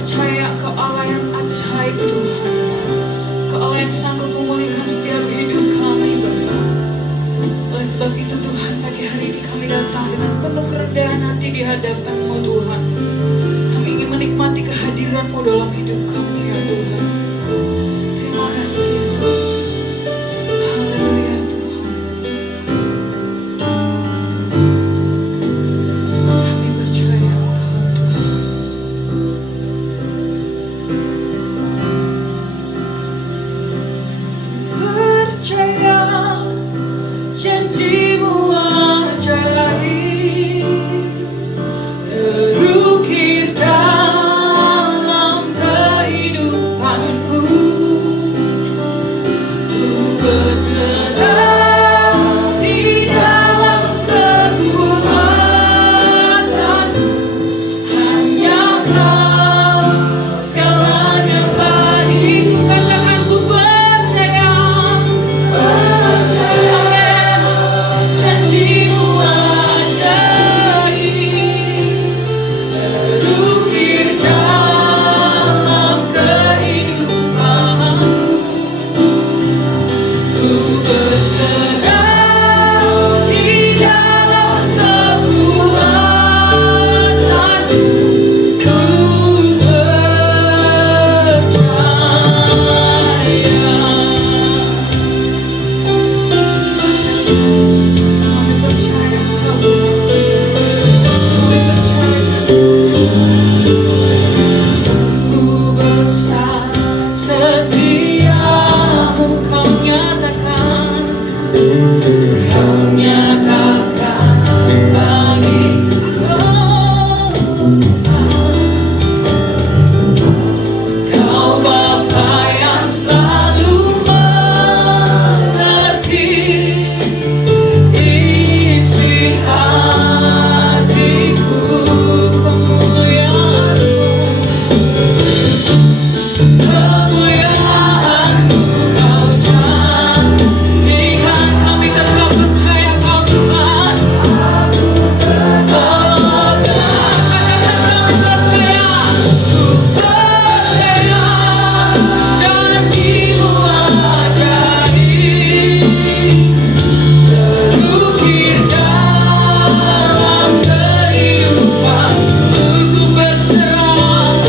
percaya Kau Allah yang ajaib Tuhan. Kau Allah yang sanggup memulihkan setiap hidup kami Bapa. Oleh sebab itu Tuhan, pagi hari ini kami datang dengan penuh kerendahan hati di hadapan-Mu Tuhan. Kami ingin menikmati kehadiran-Mu dalam hidup kami ya Tuhan. Terima kasih Yesus. Haleluya Tuhan. Kami percaya Engkau Tuhan. Percaya janji-Mu ajaib, terukir dalam kehidupanku. Ku berserah di dalam kekuatan-Mu. Hanya Kau segalanya bagiku. Katakan ku percaya. Amin. Janji-Mu ajaib, terukir dalam kehidupanku. Ku berserah di dalam kekuatan-Mu. Ku percaya. Kami percaya sungguh besar setia-Mu Kau nyatakan. Kau nyatakan bagiku. Kau Bapa yang selalu mengerti isi hatiku. Kemuliaan-Mu Kau janjikan. Kami tetap percaya Kau Tuhan. Katakan kami percaya. Ku percaya janji-Mu ajaib, terukir dalam kehidupanku. Ku berserah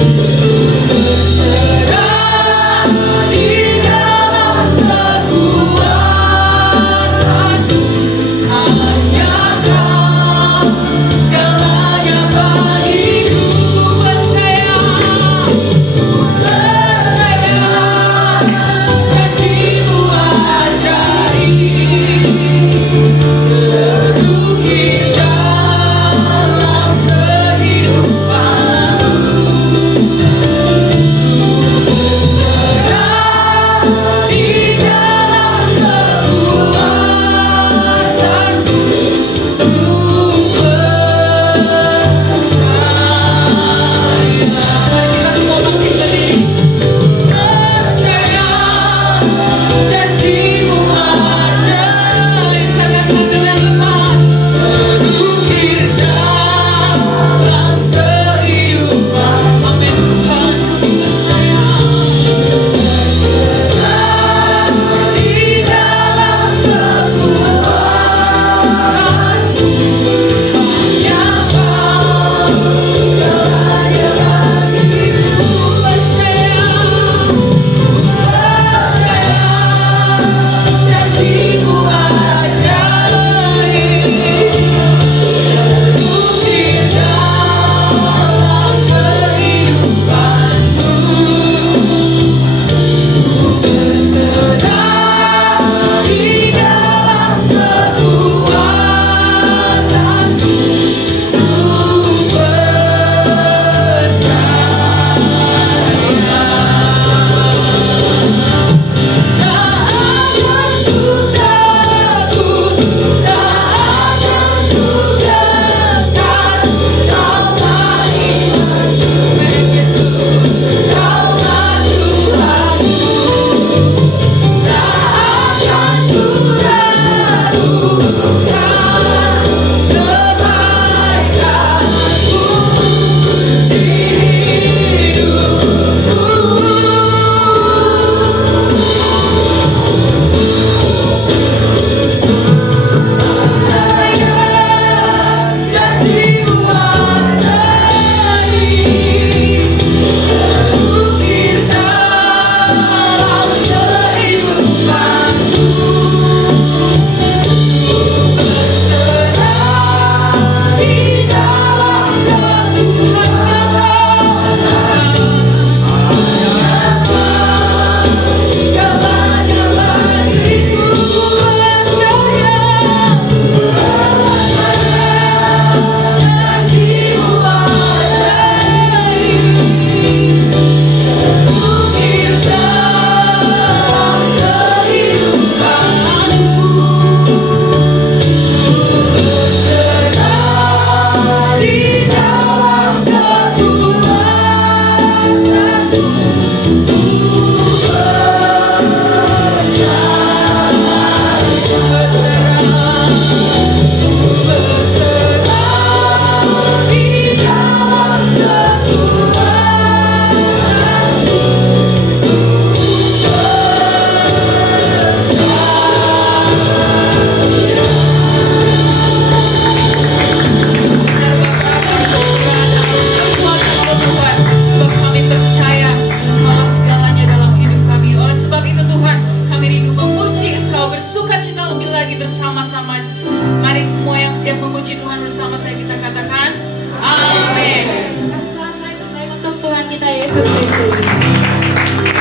kita Yesus Kristus.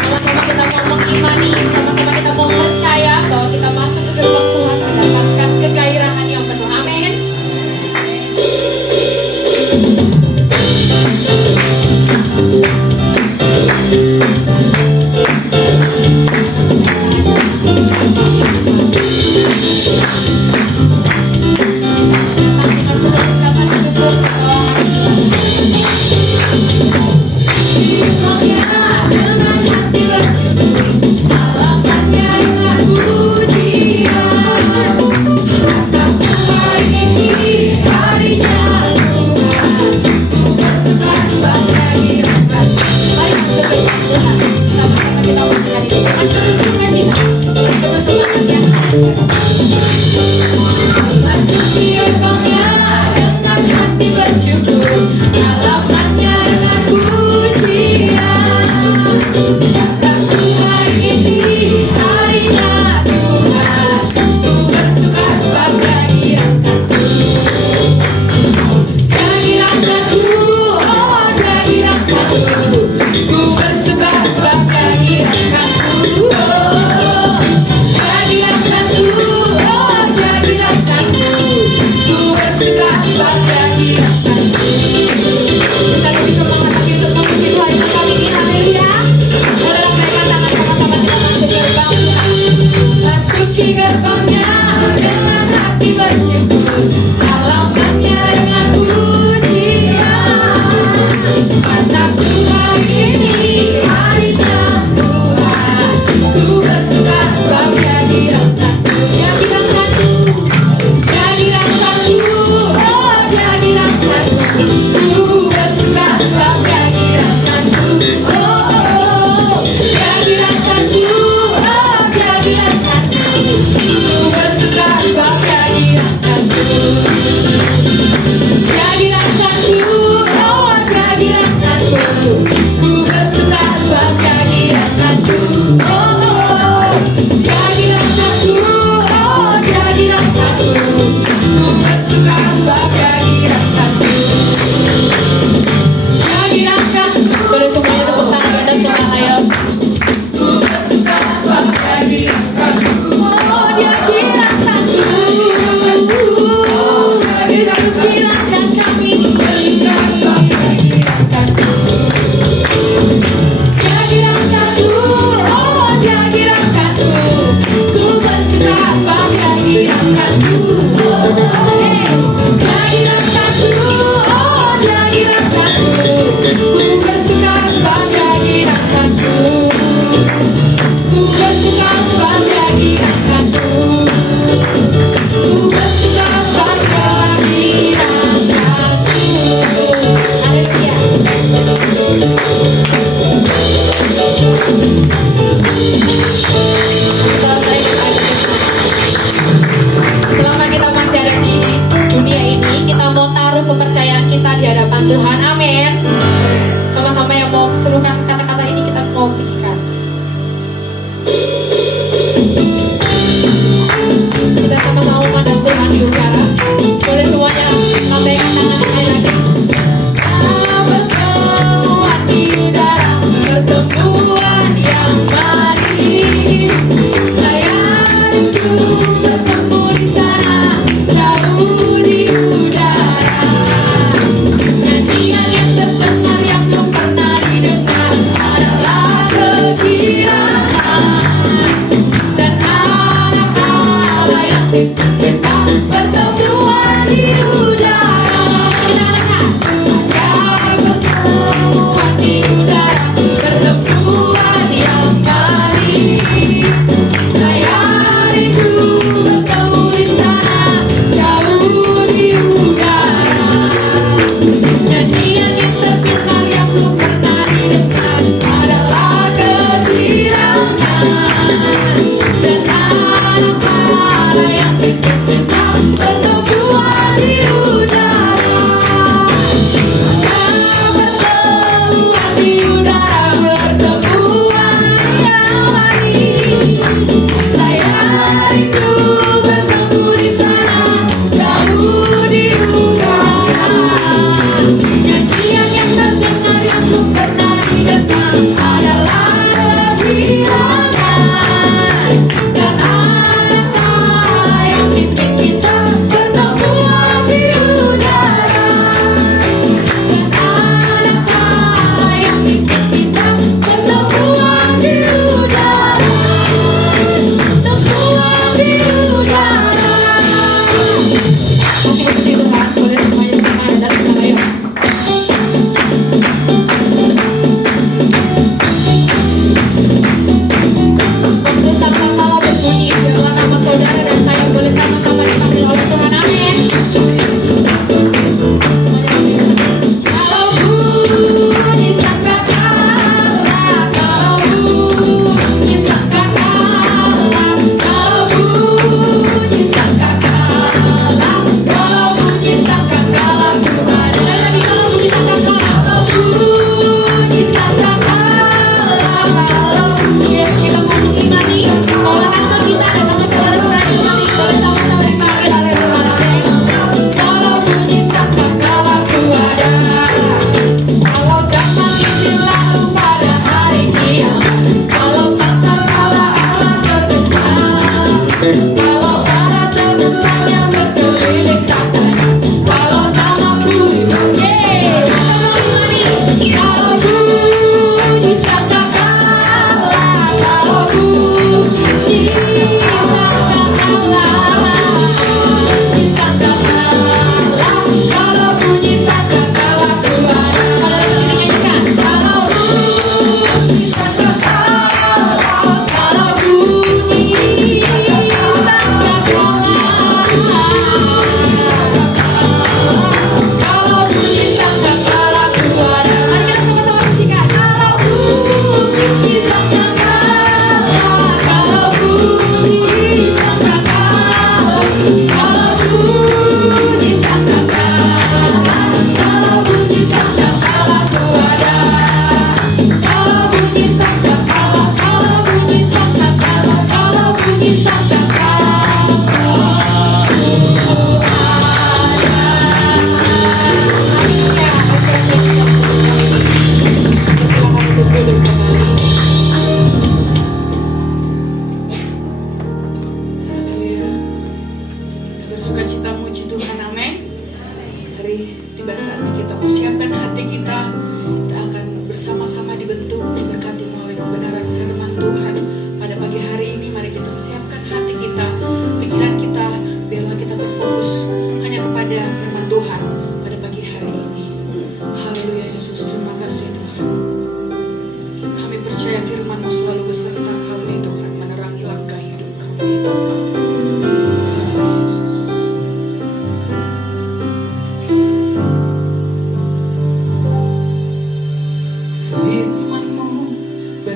Sama-sama kita mau mengimani, sama-sama kita mau percaya bahwa kita masuk ke gerbang Tuhan mendapatkan kegairahan yang penuh. Amin. Tuhan, amin. Sama-sama yang mau serukan kata-kata ini kita mau pujikan. Kita sama-sama memandang Tuhan di udara. Boleh semuanya lambaikan tangan lagi. Pertemuan di udara, pertemuan yang manis. Saya rindu bertemu di sana, jauh di udara. Nyanyian yang terdengar yang belum pernah didengar adalah kegiraan. Dan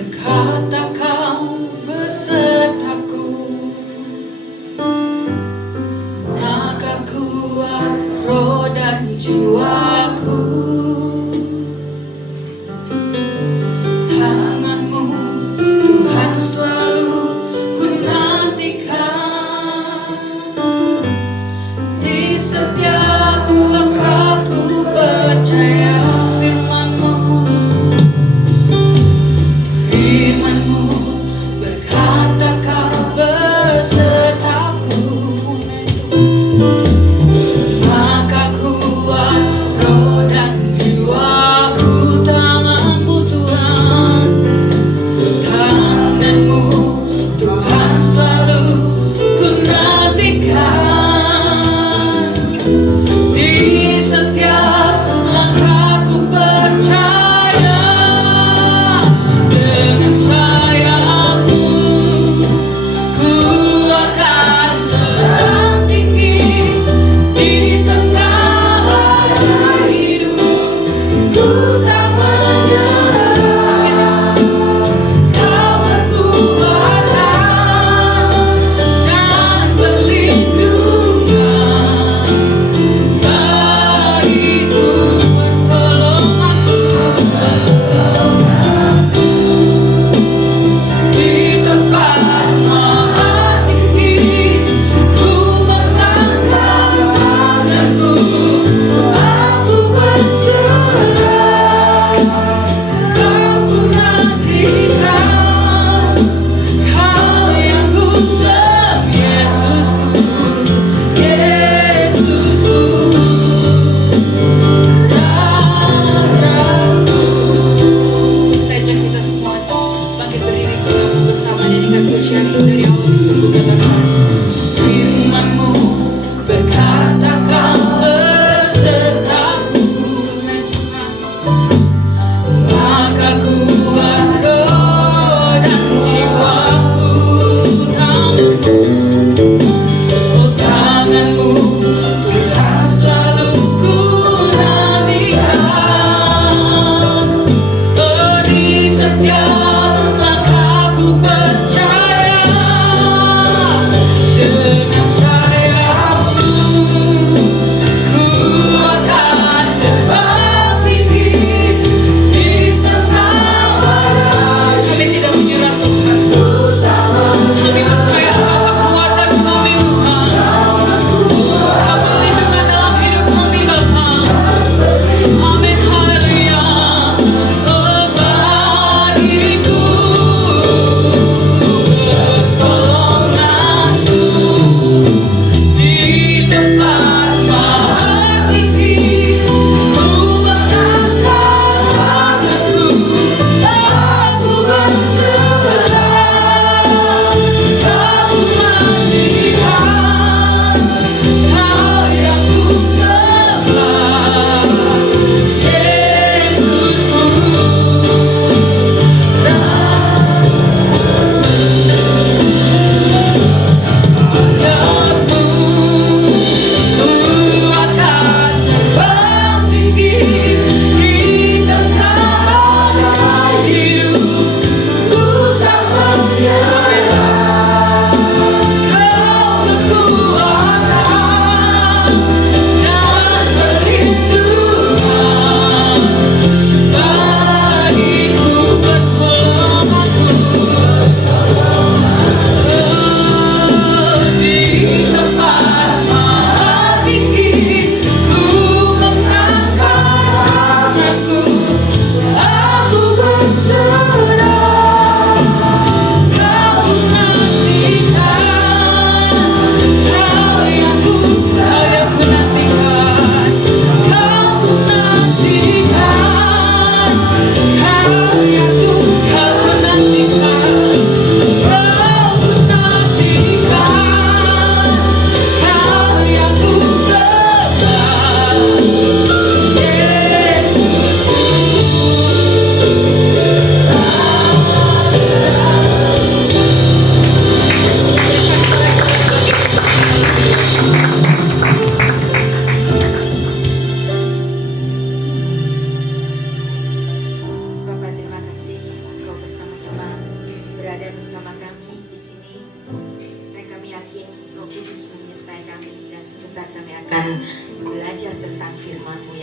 berkata kau besertaku, maka kuat roh dan jiwaku. Tanganmu Tuhan selalu ku nantikan, di setiap langkahku percaya firman-Mu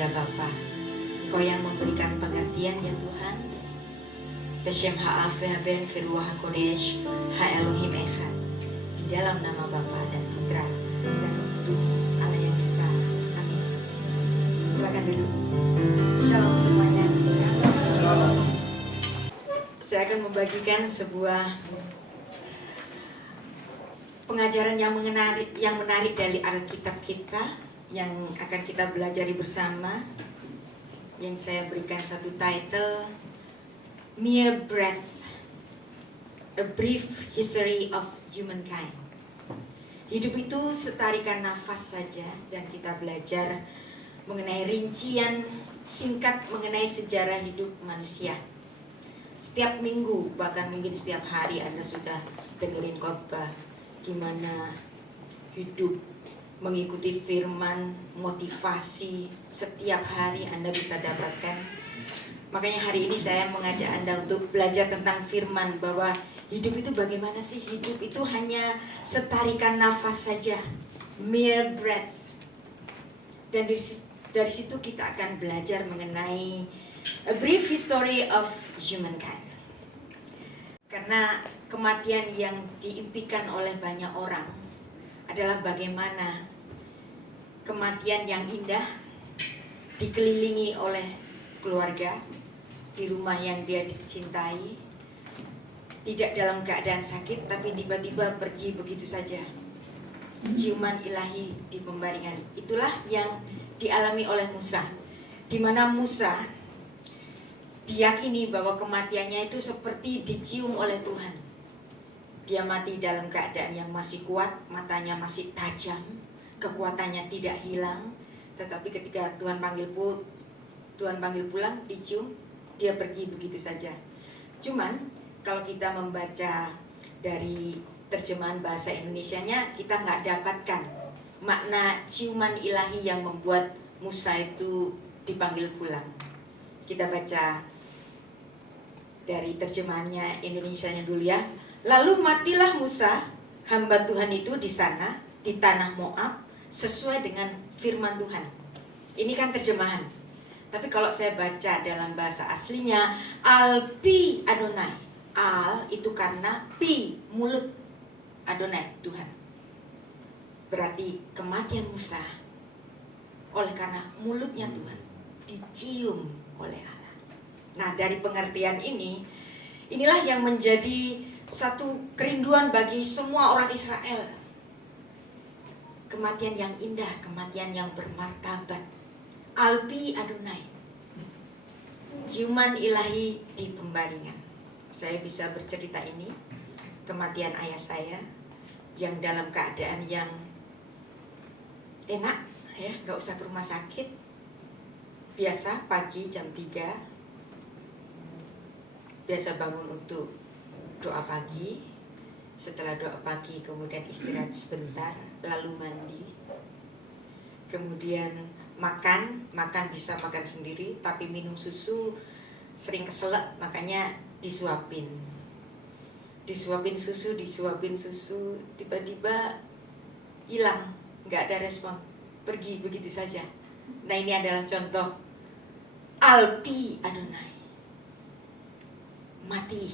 ya Bapa, Engkau yang memberikan pengertian ya Tuhan. Beshem ha'af ben firuah hakodesh ha'elohim echad. Di dalam nama Bapa dan Putra dan Roh Kudus Allah yang Esa. Amin. Silakan duduk. Shalom semuanya. Saya akan membagikan sebuah pengajaran yang menarik dari Alkitab kita yang akan kita belajari bersama. Yang saya berikan satu title, Mere Breath, A Brief History of Humankind. Hidup itu setarikan nafas saja, dan kita belajar mengenai rincian singkat mengenai sejarah hidup manusia. Setiap minggu, bahkan mungkin setiap hari Anda sudah dengerin khotbah gimana hidup mengikuti firman, motivasi setiap hari Anda bisa dapatkan. Makanya hari ini saya mengajak Anda untuk belajar tentang firman, bahwa hidup itu bagaimana sih? Hidup itu hanya setarikan nafas saja, mere breath. Dan dari situ kita akan belajar mengenai a brief history of humankind. Karena kematian yang diimpikan oleh banyak orang adalah bagaimana kematian yang indah, dikelilingi oleh keluarga, di rumah yang dia dicintai, tidak dalam keadaan sakit, tapi tiba-tiba pergi begitu saja. Ciuman ilahi di pembaringan. Itulah yang dialami oleh Musa, di mana Musa diyakini bahwa kematiannya itu seperti dicium oleh Tuhan. Dia mati dalam keadaan yang masih kuat, matanya masih tajam, kekuatannya tidak hilang. Tetapi ketika Tuhan panggil pulang, dicium, dia pergi begitu saja. Cuman kalau kita membaca dari terjemahan bahasa Indonesianya, kita nggak dapatkan makna ciuman ilahi yang membuat Musa itu dipanggil pulang. Kita baca dari terjemahannya Indonesianya dulu ya. Lalu matilah Musa, hamba Tuhan itu di sana, di tanah Moab, sesuai dengan firman Tuhan. Ini kan terjemahan. Tapi kalau saya baca dalam bahasa aslinya, Al-Pi Adonai. Al itu karena Pi, mulut, Adonai, Tuhan. Berarti kematian Musa oleh karena mulutnya Tuhan dicium oleh Allah. Nah, dari pengertian ini, inilah yang menjadi satu kerinduan bagi semua orang Israel. Kematian yang indah, kematian yang bermartabat. Alpi Adonai, ciuman ilahi di pembaringan. Saya bisa bercerita ini, kematian ayah saya yang dalam keadaan yang enak, ya, gak usah ke rumah sakit. Biasa pagi jam 3, biasa bangun untuk doa pagi. Setelah doa pagi kemudian istirahat sebentar, lalu mandi, kemudian makan bisa makan sendiri, tapi minum susu sering keselak, makanya disuapin susu, tiba-tiba hilang, nggak ada respon, pergi begitu saja. Nah, ini adalah contoh Alpi Adonai, mati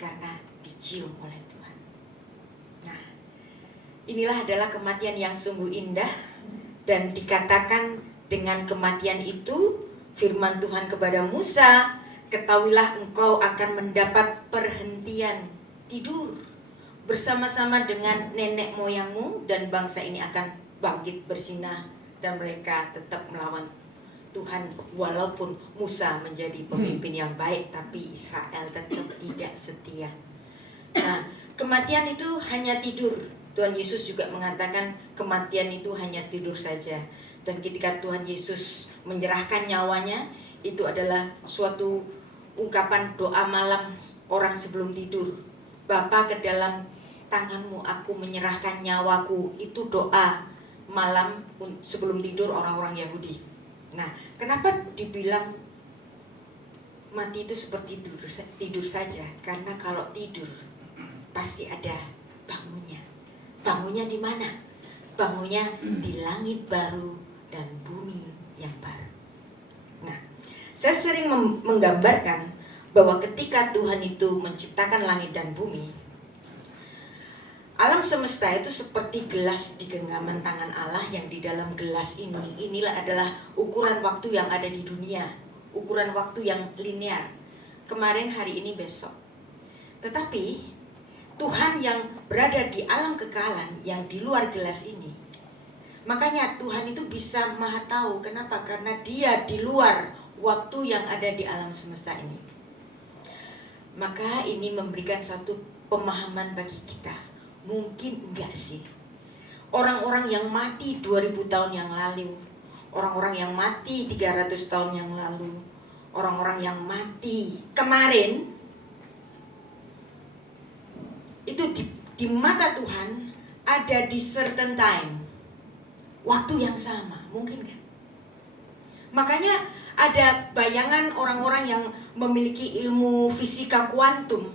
karena dicium oleh Tuhan. Nah, inilah adalah kematian yang sungguh indah, dan dikatakan dengan kematian itu firman Tuhan kepada Musa, ketahuilah engkau akan mendapat perhentian tidur bersama-sama dengan nenek moyangmu, dan bangsa ini akan bangkit bersinah, dan mereka tetap melawan Tuhan. Walaupun Musa menjadi pemimpin yang baik, tapi Israel tetap tidak setia. Nah, kematian itu hanya tidur. Tuhan Yesus juga mengatakan kematian itu hanya tidur saja. Dan ketika Tuhan Yesus menyerahkan nyawanya, itu adalah suatu ungkapan doa malam orang sebelum tidur. Bapa, ke dalam tanganmu aku menyerahkan nyawaku. Itu doa malam sebelum tidur orang-orang Yahudi. Nah, kenapa dibilang mati itu seperti tidur saja? Karena kalau tidur pasti ada bangunnya. Bangunnya di mana? Bangunnya di langit baru dan bumi yang baru. Saya sering menggambarkan bahwa ketika Tuhan itu menciptakan langit dan bumi, alam semesta itu seperti gelas di genggaman tangan Allah, yang di dalam gelas inilah adalah ukuran waktu yang ada di dunia, ukuran waktu yang linear, kemarin, hari ini, besok. Tetapi Tuhan yang berada di alam kekalan yang di luar gelas ini, makanya Tuhan itu bisa maha tahu. Kenapa? Karena dia di luar waktu yang ada di alam semesta ini. Maka ini memberikan suatu pemahaman bagi kita. Mungkin enggak sih orang-orang yang mati 2000 tahun yang lalu, orang-orang yang mati 300 tahun yang lalu, orang-orang yang mati kemarin, itu di mata Tuhan ada di certain time, waktu yang sama, mungkin kan? Makanya ada bayangan orang-orang yang memiliki ilmu fisika kuantum.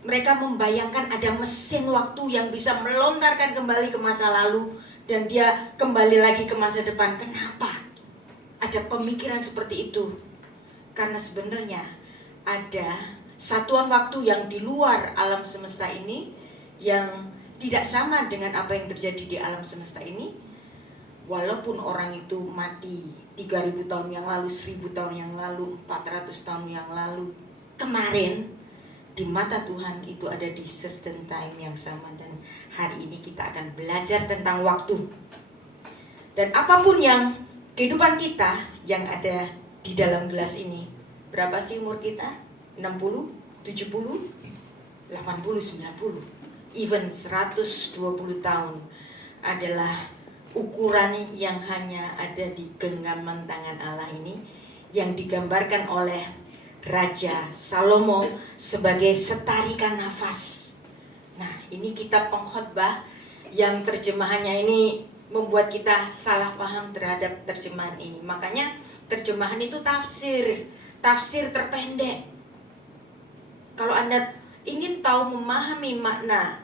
Mereka membayangkan ada mesin waktu yang bisa melontarkan kembali ke masa lalu dan dia kembali lagi ke masa depan. Kenapa? Ada pemikiran seperti itu. Karena sebenarnya ada satuan waktu yang di luar alam semesta ini yang tidak sama dengan apa yang terjadi di alam semesta ini. Walaupun orang itu mati 3000 tahun yang lalu, 1000 tahun yang lalu, 400 tahun yang lalu, kemarin, di mata Tuhan itu ada di certain time yang sama. Dan hari ini kita akan belajar tentang waktu. Dan apapun yang kehidupan kita yang ada di dalam gelas ini, berapa sih umur kita? 60, 70, 80, 90, even 120 tahun adalah ukuran yang hanya ada di genggaman tangan Allah ini, yang digambarkan oleh Raja Salomo sebagai setarikan nafas. Nah, ini kitab Pengkhotbah yang terjemahannya ini membuat kita salah paham terhadap terjemahan ini. Makanya terjemahan itu tafsir terpendek. Kalau Anda ingin tahu memahami makna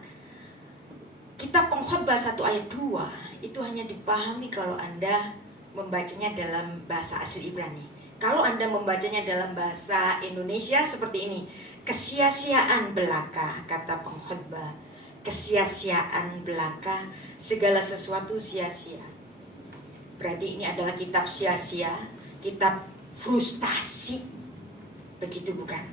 kitab Pengkhotbah 1 ayat 2, itu hanya dipahami kalau Anda membacanya dalam bahasa asli Ibrani. Kalau Anda membacanya dalam bahasa Indonesia seperti ini, kesia-siaan belaka, kata Pengkhotbah, kesia-siaan belaka, segala sesuatu sia-sia. Berarti ini adalah kitab sia-sia, kitab frustasi, begitu bukan?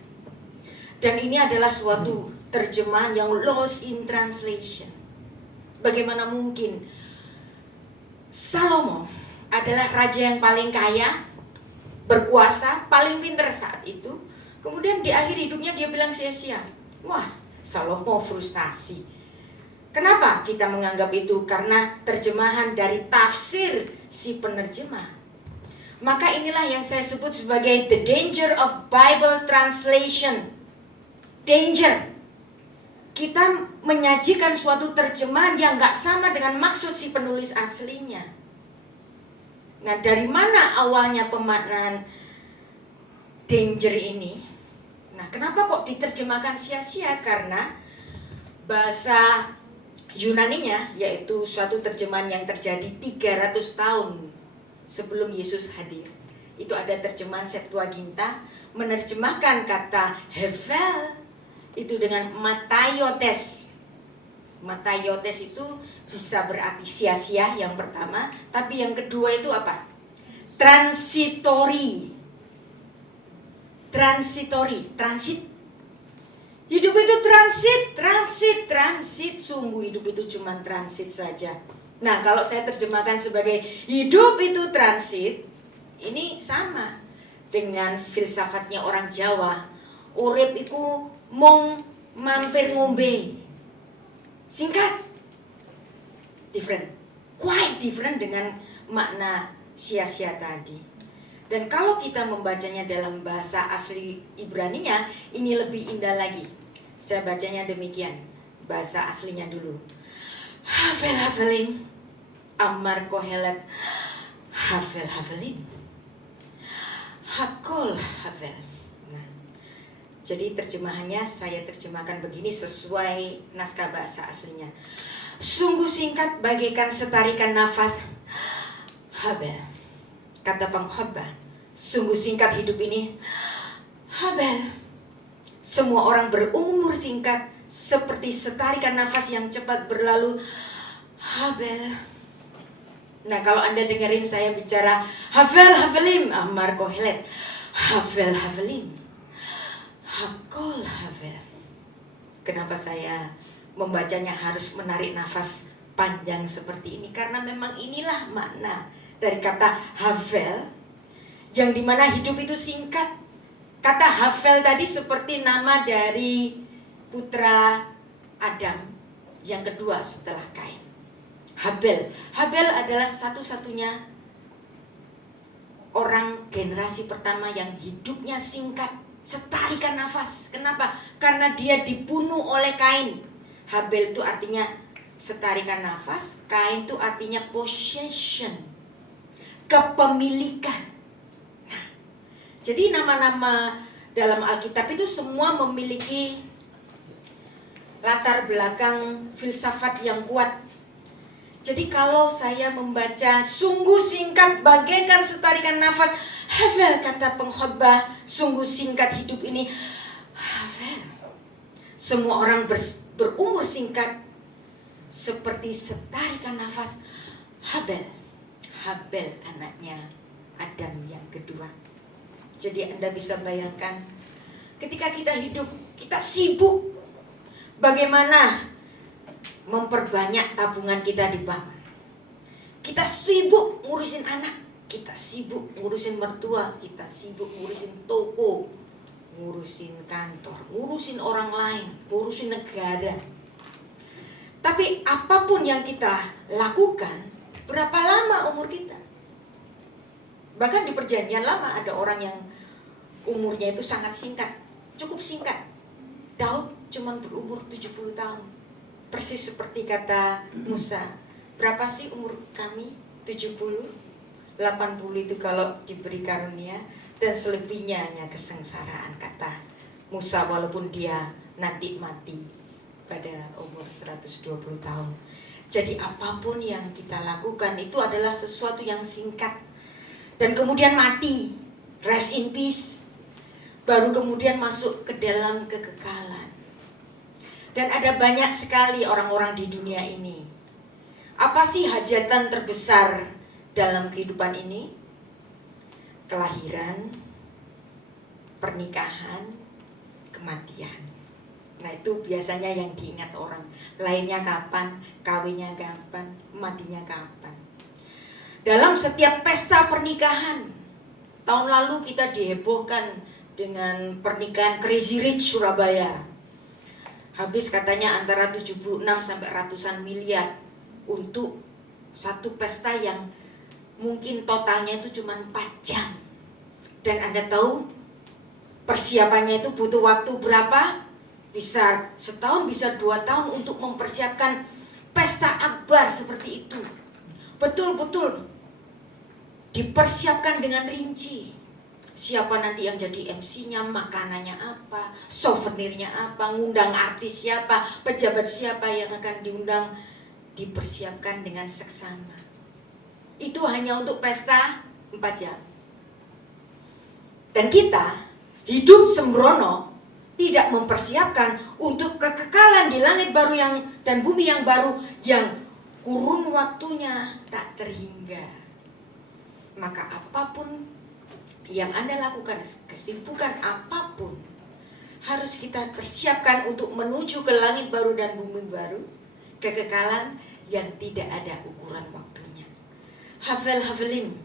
Dan ini adalah suatu terjemahan yang lost in translation. Bagaimana mungkin Salomo adalah raja yang paling kaya, berkuasa, paling pintar saat itu, kemudian di akhir hidupnya dia bilang sia-sia. Wah, Salomo frustasi. Kenapa kita menganggap itu? Karena terjemahan dari tafsir si penerjemah. Maka inilah yang saya sebut sebagai the danger of Bible translation. Danger. Kita menyajikan suatu terjemahan yang gak sama dengan maksud si penulis aslinya. Nah, dari mana awalnya pemaknaan danger ini? Nah, kenapa kok diterjemahkan sia-sia? Karena bahasa Yunaninya, yaitu suatu terjemahan yang terjadi 300 tahun sebelum Yesus hadir. Itu ada terjemahan Septuaginta menerjemahkan kata Hevel itu dengan mataiotes. Mataiotes itu bisa berarti sia-sia yang pertama, tapi yang kedua itu apa? Transitory. Transit. Hidup itu transit. Sungguh hidup itu cuma transit saja. Nah, kalau saya terjemahkan sebagai hidup itu transit, ini sama dengan filsafatnya orang Jawa. Urip iku mung mampir ngombe. Singkat. Quite different dengan makna sia-sia tadi. Dan kalau kita membacanya dalam bahasa asli Ibraninya, ini lebih indah lagi. Saya bacanya demikian, bahasa aslinya dulu. Havelin, Amar Kohelet, Havelin, Hakol Havel. Nah, jadi terjemahannya saya terjemahkan begini sesuai naskah bahasa aslinya. Sungguh singkat bagaikan setarikan nafas. Habel, kata Pengkhotbah, Sungguh singkat hidup ini. Habel. Semua orang berumur singkat seperti setarikan nafas yang cepat berlalu. Habel. Nah, kalau Anda dengerin saya bicara Havel Havelim, Amar Kohelet. Havel Havelim. Hakol Havel. Kenapa saya membacanya harus menarik nafas panjang seperti ini? Karena memang inilah makna dari kata Havel, yang dimana hidup itu singkat. Kata Havel tadi seperti nama dari putra Adam yang kedua setelah Kain. Habel. Habel adalah satu-satunya orang generasi pertama yang hidupnya singkat, setarikan nafas. Kenapa? Karena dia dibunuh oleh Kain. Habel itu artinya setarikan nafas, Kain itu artinya possession, kepemilikan. Nah, jadi nama-nama dalam Alkitab itu semua memiliki latar belakang filsafat yang kuat. Jadi kalau saya membaca sungguh singkat bagaikan setarikan nafas, Havel, kata pengkhotbah, sungguh singkat hidup ini. Havel. Semua orang berumur singkat seperti setarikan nafas. Habel. Habel anaknya Adam yang kedua. Jadi Anda bisa bayangkan ketika kita hidup, kita sibuk bagaimana memperbanyak tabungan kita di bank. Kita sibuk ngurusin anak, kita sibuk ngurusin mertua, kita sibuk ngurusin toko, ngurusin kantor, ngurusin orang lain, ngurusin negara. Tapi apapun yang kita lakukan, berapa lama umur kita? Bahkan di perjanjian lama ada orang yang umurnya itu sangat singkat, cukup singkat. Daud cuma berumur 70 tahun. Persis seperti kata Musa, berapa sih umur kami? 70, 80 itu kalau diberi karunia, dan selebihnya hanya kesengsaraan, kata Musa, walaupun dia nanti mati pada umur 120 tahun. Jadi apapun yang kita lakukan itu adalah sesuatu yang singkat dan kemudian mati, rest in peace, baru kemudian masuk ke dalam kekekalan. Dan ada banyak sekali orang-orang di dunia ini. Apa sih hajatan terbesar dalam kehidupan ini? Kelahiran, pernikahan, kematian. Nah, itu biasanya yang diingat orang. Lainnya kapan, kawinnya kapan, matinya kapan. Dalam setiap pesta pernikahan, tahun lalu kita dihebohkan dengan pernikahan Crazy Rich Surabaya. Habis katanya antara 76 sampai ratusan miliar untuk satu pesta yang mungkin totalnya itu cuma 4 jam. Dan Anda tahu persiapannya itu butuh waktu berapa? Bisa setahun, bisa 2 tahun untuk mempersiapkan pesta akbar seperti itu. Betul-betul dipersiapkan dengan rinci. Siapa nanti yang jadi MC-nya, makanannya apa, souvenirnya apa, ngundang artis siapa, pejabat siapa yang akan diundang, dipersiapkan dengan seksama. Itu hanya untuk pesta 4 jam. Dan kita hidup sembrono, tidak mempersiapkan untuk kekekalan di langit baru dan bumi yang baru, yang kurun waktunya tak terhingga. Maka apapun yang Anda lakukan, kesibukan apapun, harus kita persiapkan untuk menuju ke langit baru dan bumi baru, kekekalan yang tidak ada ukuran waktunya. Havel Havelim,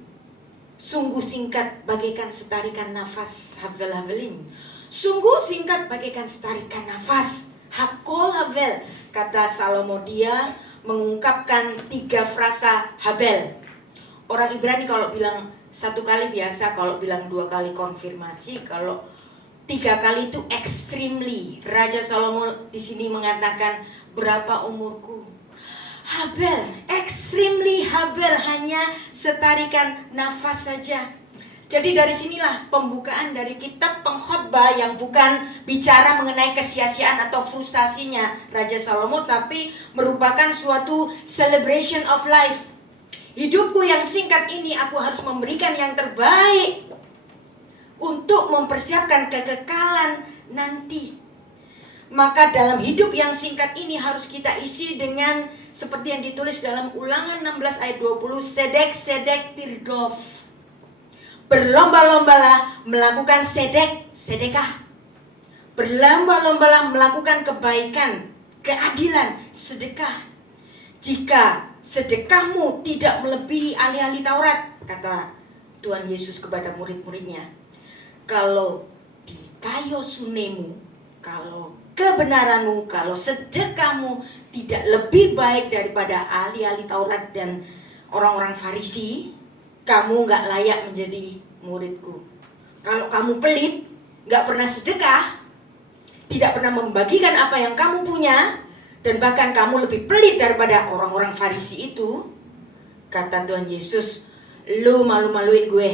sungguh singkat bagaikan setarikan nafas. Havel Havelim, sungguh singkat bagaikan setarikan nafas. Hakol Havel, kata Salomo, dia mengungkapkan 3 frasa Habel. Orang Ibrani kalau bilang 1 kali biasa, kalau bilang 2 kali konfirmasi, kalau 3 kali itu extremely. Raja Salomo di sini mengatakan, berapa umurku? Habel, extremely Habel, hanya setarikan nafas saja. Jadi dari sinilah pembukaan dari kitab pengkhotbah yang bukan bicara mengenai kesia-siaan atau frustasinya Raja Salomo, tapi merupakan suatu celebration of life. Hidupku yang singkat ini, aku harus memberikan yang terbaik untuk mempersiapkan kekekalan nanti. Maka dalam hidup yang singkat ini harus kita isi dengan seperti yang ditulis dalam Ulangan 16 ayat 20, sedek tirdof. Berlomba-lombalah melakukan sedekah. Berlomba-lombalah melakukan kebaikan, keadilan, sedekah. Jika sedekahmu tidak melebihi ahli-ahli Taurat, kata Tuhan Yesus kepada murid-muridnya, kalau di kayo sunemu, kalau kebenaranmu, kalau sedekahmu tidak lebih baik daripada ahli-ahli Taurat dan orang-orang Farisi, kamu gak layak menjadi muridku. Kalau kamu pelit, gak pernah sedekah, tidak pernah membagikan apa yang kamu punya, dan bahkan kamu lebih pelit daripada orang-orang Farisi itu, kata Tuhan Yesus, lu malu-maluin gue.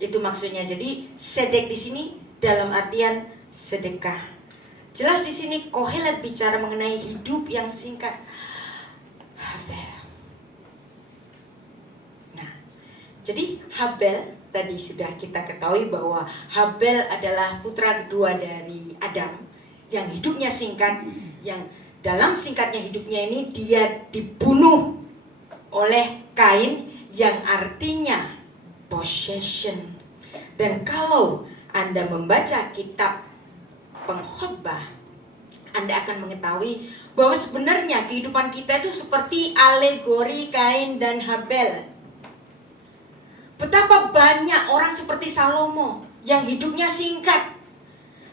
Itu maksudnya. Jadi sedek di sini dalam artian sedekah. Jelas di sini Kohelet bicara mengenai hidup yang singkat. Habel. Nah, jadi Habel tadi sudah kita ketahui bahwa Habel adalah putra kedua dari Adam yang hidupnya singkat, yang dalam singkatnya hidupnya ini dia dibunuh oleh Kain yang artinya possession. Dan kalau Anda membaca kitab Pengkhotbah, Anda akan mengetahui bahwa sebenarnya kehidupan kita itu seperti alegori Kain dan Habel. Betapa banyak orang seperti Salomo yang hidupnya singkat.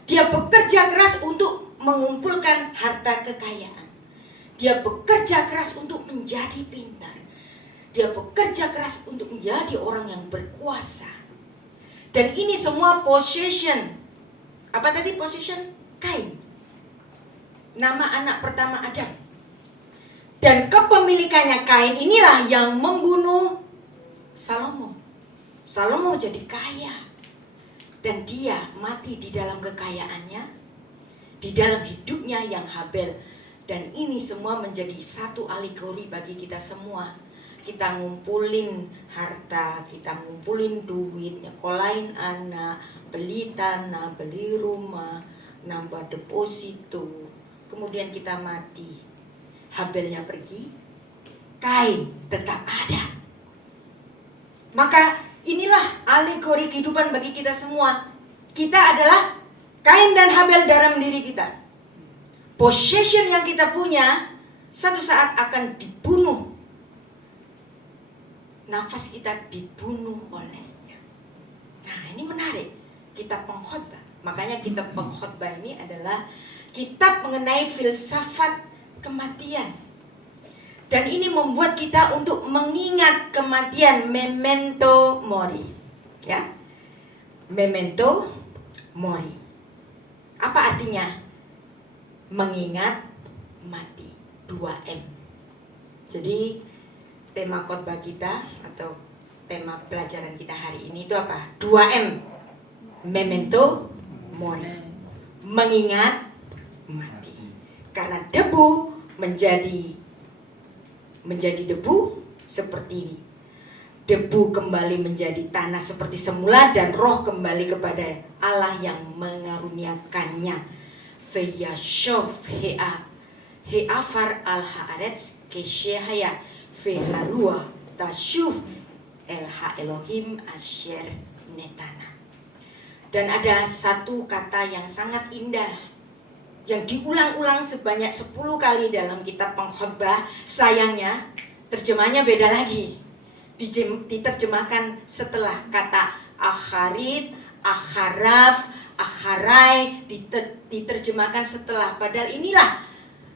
Dia bekerja keras untuk mengumpulkan harta kekayaan. Dia bekerja keras untuk menjadi pintar. Dia bekerja keras untuk menjadi orang yang berkuasa. Dan ini semua possession. Apa tadi possession? Kain. Nama anak pertama Adam. Dan kepemilikannya Kain inilah yang membunuh Salomo. Salomo jadi kaya. Dan dia mati di dalam kekayaannya, di dalam hidupnya yang Habel. Dan ini semua menjadi satu alegori bagi kita semua. Kita ngumpulin harta, kita ngumpulin duit, nyekolahin anak, beli tanah, beli rumah, nambah deposito. Kemudian kita mati. Habelnya pergi, Kain tetap ada. Maka inilah alegori kehidupan bagi kita semua. Kita adalah Kain dan Habel dalam diri kita. Possession yang kita punya satu saat akan dibunuh. Nafas kita dibunuh olehnya. Nah, ini menarik. Kitab Pengkhotbah. Makanya kitab Pengkhotbah ini adalah kitab mengenai filsafat kematian. Dan ini membuat kita untuk mengingat kematian, memento mori. Ya. Memento mori. Apa artinya? Mengingat mati. 2M. Jadi tema khotbah kita atau tema pelajaran kita hari ini itu apa? 2M. Memento mori. Mengingat mati. Karena debu menjadi debu seperti debu kembali menjadi tanah seperti semula, dan roh kembali kepada Allah yang mengaruniakannya. Veyashov he'afar al haaretz keshehaya veharua tashuv el ha-Elohim asher netana. Dan ada satu kata yang sangat indah yang diulang-ulang sebanyak 10 kali dalam kitab Pengkhotbah. Sayangnya terjemahnya beda lagi. Diterjemahkan setelah kata akharit, akharaf, akharai, diterjemahkan setelah. Padahal inilah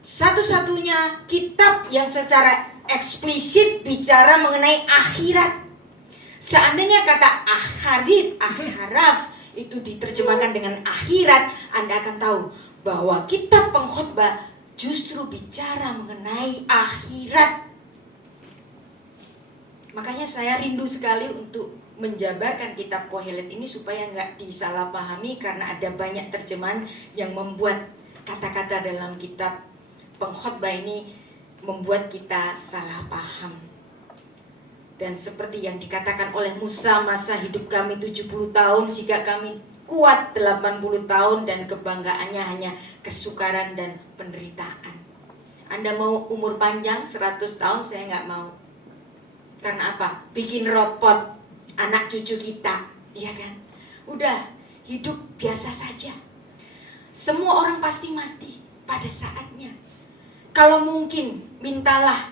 satu-satunya kitab yang secara eksplisit bicara mengenai akhirat. Seandainya kata akharit, akharaf itu diterjemahkan dengan akhirat, Anda akan tahu bahwa kitab Pengkhotbah justru bicara mengenai akhirat. Makanya saya rindu sekali untuk menjabarkan kitab Kohelet ini supaya nggak disalahpahami, karena ada banyak terjemahan yang membuat kata-kata dalam kitab Pengkhotbah ini membuat kita salah paham. Dan seperti yang dikatakan oleh Musa, masa hidup kami 70 tahun, jika kami kuat 80 tahun dan kebanggaannya hanya kesukaran dan penderitaan. Anda mau umur panjang 100 tahun, saya nggak mau. Karena apa? Bikin robot anak cucu kita, iya kan? Udah, hidup biasa saja. Semua orang pasti mati pada saatnya. Kalau mungkin, mintalah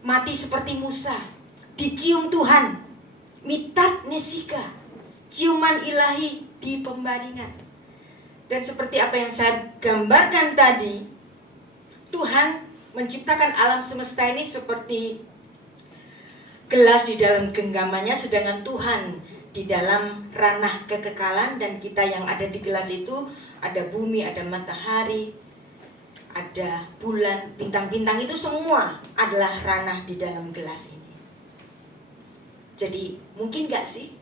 mati seperti Musa, dicium Tuhan, mitat nesika, ciuman ilahi di pembaringan. Dan seperti apa yang saya gambarkan tadi, Tuhan menciptakan alam semesta ini seperti gelas di dalam genggamannya, sedangkan Tuhan di dalam ranah kekekalan, dan kita yang ada di gelas itu ada bumi, ada matahari, ada bulan, bintang-bintang, itu semua adalah ranah di dalam gelas ini. Jadi mungkin gak sih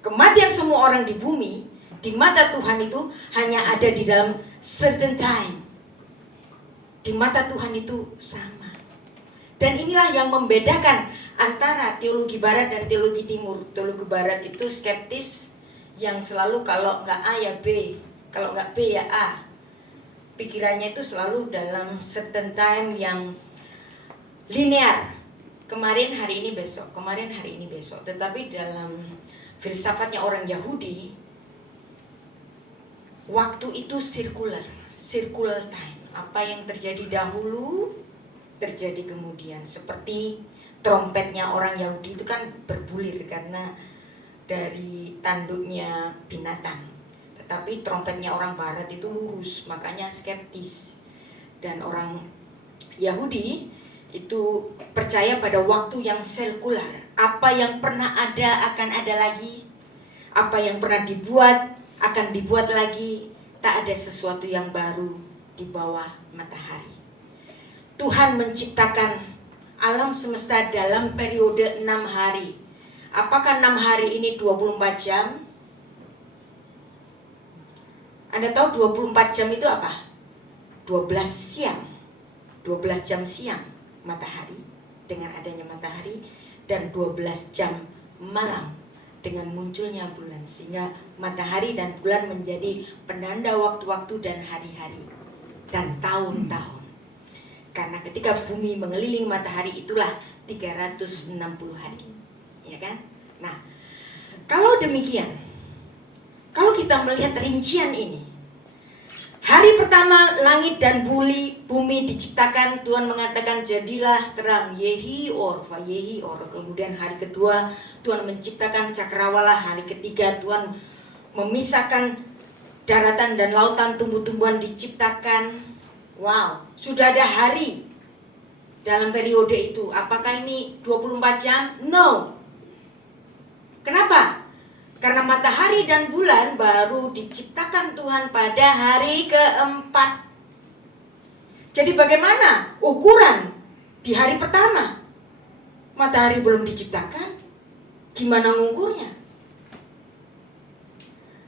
kematian semua orang di bumi di mata Tuhan itu hanya ada di dalam certain time. Di mata Tuhan itu sama. Dan inilah yang membedakan antara teologi barat dan teologi timur. Teologi barat itu skeptis, yang selalu kalau nggak A ya B, kalau nggak B ya A. Pikirannya itu selalu dalam certain time yang linear. Kemarin hari ini besok, kemarin hari ini besok. Tetapi dalam filsafatnya orang Yahudi, waktu itu circular time. Apa yang terjadi dahulu terjadi kemudian. Seperti trompetnya orang Yahudi itu kan berbulir karena dari tanduknya binatang. Tetapi trompetnya orang barat itu lurus, makanya skeptis. Dan orang Yahudi itu percaya pada waktu yang sirkular. Apa yang pernah ada akan ada lagi. Apa yang pernah dibuat akan dibuat lagi. Tak ada sesuatu yang baru di bawah matahari. Tuhan menciptakan alam semesta dalam periode 6 hari. Apakah 6 hari ini 24 jam? Anda tahu 24 jam itu apa? 12 siang. 12 jam siang matahari dengan adanya matahari, dan 12 jam malam dengan munculnya bulan, sehingga matahari dan bulan menjadi penanda waktu-waktu dan hari-hari dan tahun-tahun. Karena ketika bumi mengelilingi matahari itulah 360 hari, ya kan? Nah, kalau demikian, kalau kita melihat rincian ini, hari pertama langit dan bumi diciptakan, Tuhan mengatakan jadilah terang, yehi or, fa yehi or. Kemudian hari kedua Tuhan menciptakan cakrawala, hari ketiga Tuhan memisahkan daratan dan lautan, tumbuh-tumbuhan diciptakan. Wow, sudah ada hari dalam periode itu. Apakah ini 24 jam? No. Kenapa? Karena matahari dan bulan baru diciptakan Tuhan pada hari keempat. Jadi bagaimana ukuran di hari pertama? Matahari belum diciptakan. Gimana mengukurnya?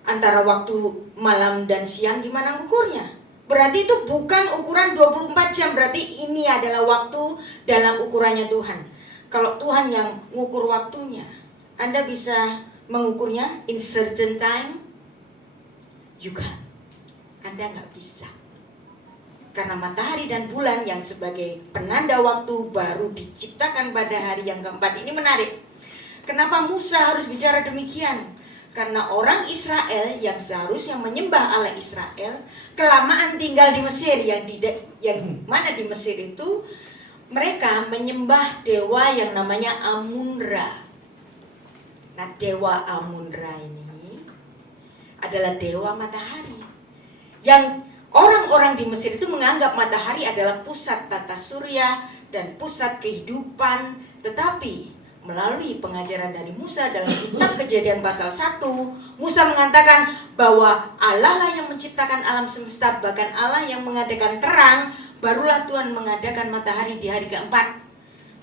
Antara waktu malam dan siang gimana mengukurnya? Berarti itu bukan ukuran 24 jam. Berarti ini adalah waktu dalam ukurannya Tuhan. Kalau Tuhan yang mengukur waktunya, Anda bisa mengukurnya in certain time? You can. Anda nggak bisa. Karena matahari dan bulan yang sebagai penanda waktu baru diciptakan pada hari yang keempat. Ini menarik. Kenapa Musa harus bicara demikian? Karena orang Israel yang seharusnya menyembah Allah Israel kelamaan tinggal di Mesir, yang mana di Mesir itu mereka menyembah dewa yang namanya Amun-Ra. Nah, dewa Amun-Ra ini adalah dewa matahari. Yang orang-orang di Mesir itu menganggap matahari adalah pusat tata surya dan pusat kehidupan. Tetapi melalui pengajaran dari Musa dalam kitab Kejadian pasal 1, Musa mengatakan bahwa Allah lah yang menciptakan alam semesta, bahkan Allah yang mengadakan terang, barulah Tuhan mengadakan matahari di hari keempat.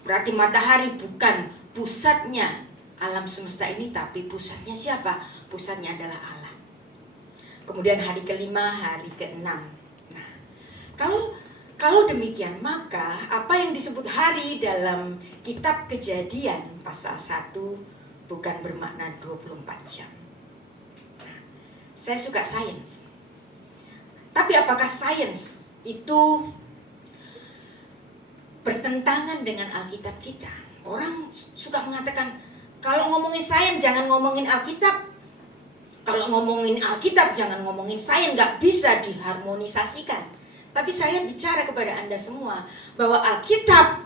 Berarti matahari bukan pusatnya alam semesta ini, tapi pusatnya siapa? Pusatnya adalah Allah. Kemudian hari kelima, hari keenam. Nah, kalau Kalau demikian, maka apa yang disebut hari dalam kitab Kejadian pasal 1 bukan bermakna 24 jam. Nah, saya suka sains. Tapi apakah sains itu bertentangan dengan Alkitab kita? Orang suka mengatakan, kalau ngomongin sains jangan ngomongin Alkitab. Kalau ngomongin Alkitab jangan ngomongin sains, nggak bisa diharmonisasikan. Tapi saya bicara kepada Anda semua bahwa Alkitab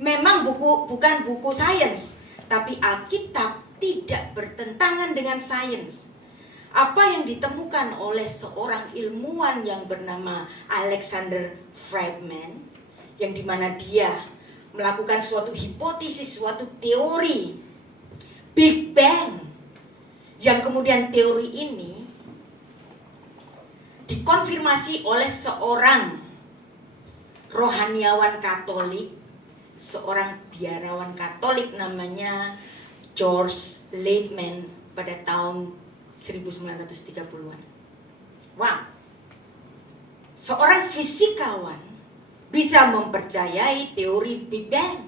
memang bukan buku sains, tapi Alkitab tidak bertentangan dengan sains. Apa yang ditemukan oleh seorang ilmuwan yang bernama Alexander Friedman, yang dimana dia melakukan suatu hipotesis, suatu teori Big Bang, yang kemudian teori ini dikonfirmasi oleh seorang rohaniawan Katolik, seorang biarawan Katolik namanya George Lakeman pada tahun 1930-an. Wow. Seorang fisikawan bisa mempercayai teori Big Bang.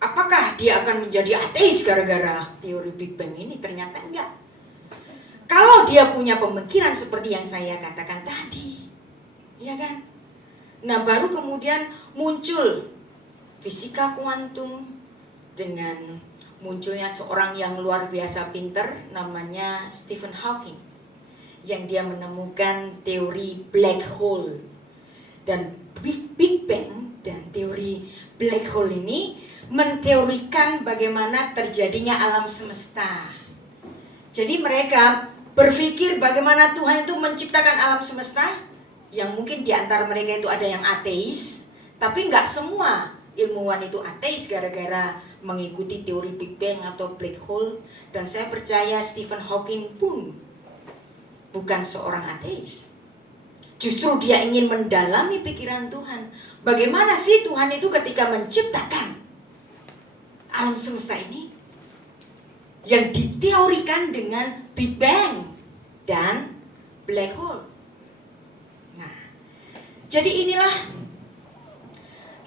Apakah dia akan menjadi ateis gara-gara teori Big Bang ini? Ternyata enggak. Kalau dia punya pemikiran seperti yang saya katakan tadi, ya kan? Nah, baru kemudian muncul fisika kuantum dengan munculnya seorang yang luar biasa pinter namanya Stephen Hawking, yang dia menemukan teori black hole. Dan Big Bang dan teori black hole ini menteorikan bagaimana terjadinya alam semesta. Jadi mereka berpikir bagaimana Tuhan itu menciptakan alam semesta, yang mungkin di antara mereka itu ada yang ateis, tapi nggak semua ilmuwan itu ateis gara-gara mengikuti teori Big Bang atau black hole. Dan saya percaya Stephen Hawking pun bukan seorang ateis. Justru dia ingin mendalami pikiran Tuhan. Bagaimana sih Tuhan itu ketika menciptakan alam semesta ini, yang diteorikan dengan Big Bang dan black hole. Nah, jadi inilah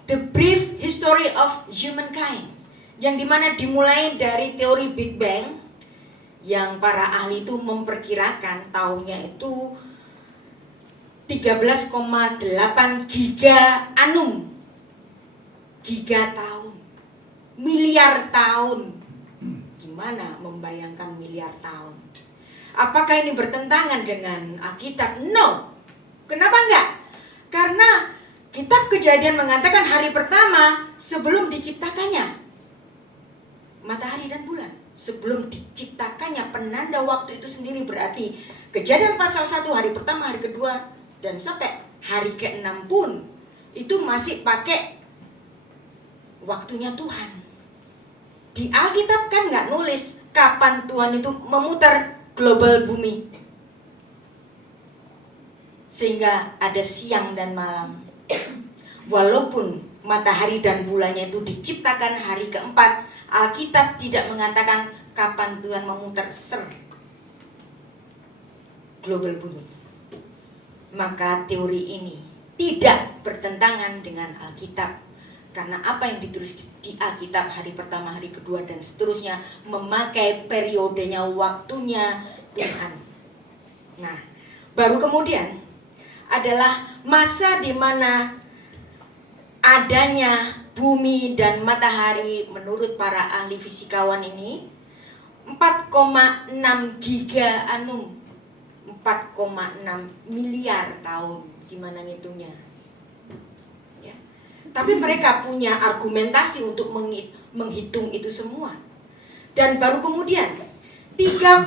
the brief history of humankind, yang dimana dimulai dari teori Big Bang, yang para ahli itu memperkirakan tahunnya itu 13,8 giga annum. Giga tahun, miliar tahun. Gimana membayangkan miliar tahun? Apakah ini bertentangan dengan Alkitab? No. Kenapa enggak? Karena kitab Kejadian mengatakan hari pertama sebelum diciptakannya matahari dan bulan. Sebelum diciptakannya, penanda waktu itu sendiri berarti Kejadian pasal 1 hari pertama, hari kedua, dan sampai hari ke-6 pun itu masih pakai waktunya Tuhan. Di Alkitab kan nggak nulis kapan Tuhan itu memutar global bumi, sehingga ada siang dan malam. Walaupun matahari dan bulannya itu diciptakan hari keempat, Alkitab tidak mengatakan kapan Tuhan memutar global bumi. Maka teori ini tidak bertentangan dengan Alkitab. Karena apa yang ditulis di Alkitab hari pertama, hari kedua, dan seterusnya memakai periodenya, waktunya Tuhan. Nah, baru kemudian adalah masa di mana adanya bumi dan matahari menurut para ahli fisikawan ini 4,6 giga annum, 4,6 miliar tahun. Gimana ngitungnya? Tapi mereka punya argumentasi untuk menghitung itu semua. Dan baru kemudian 3,6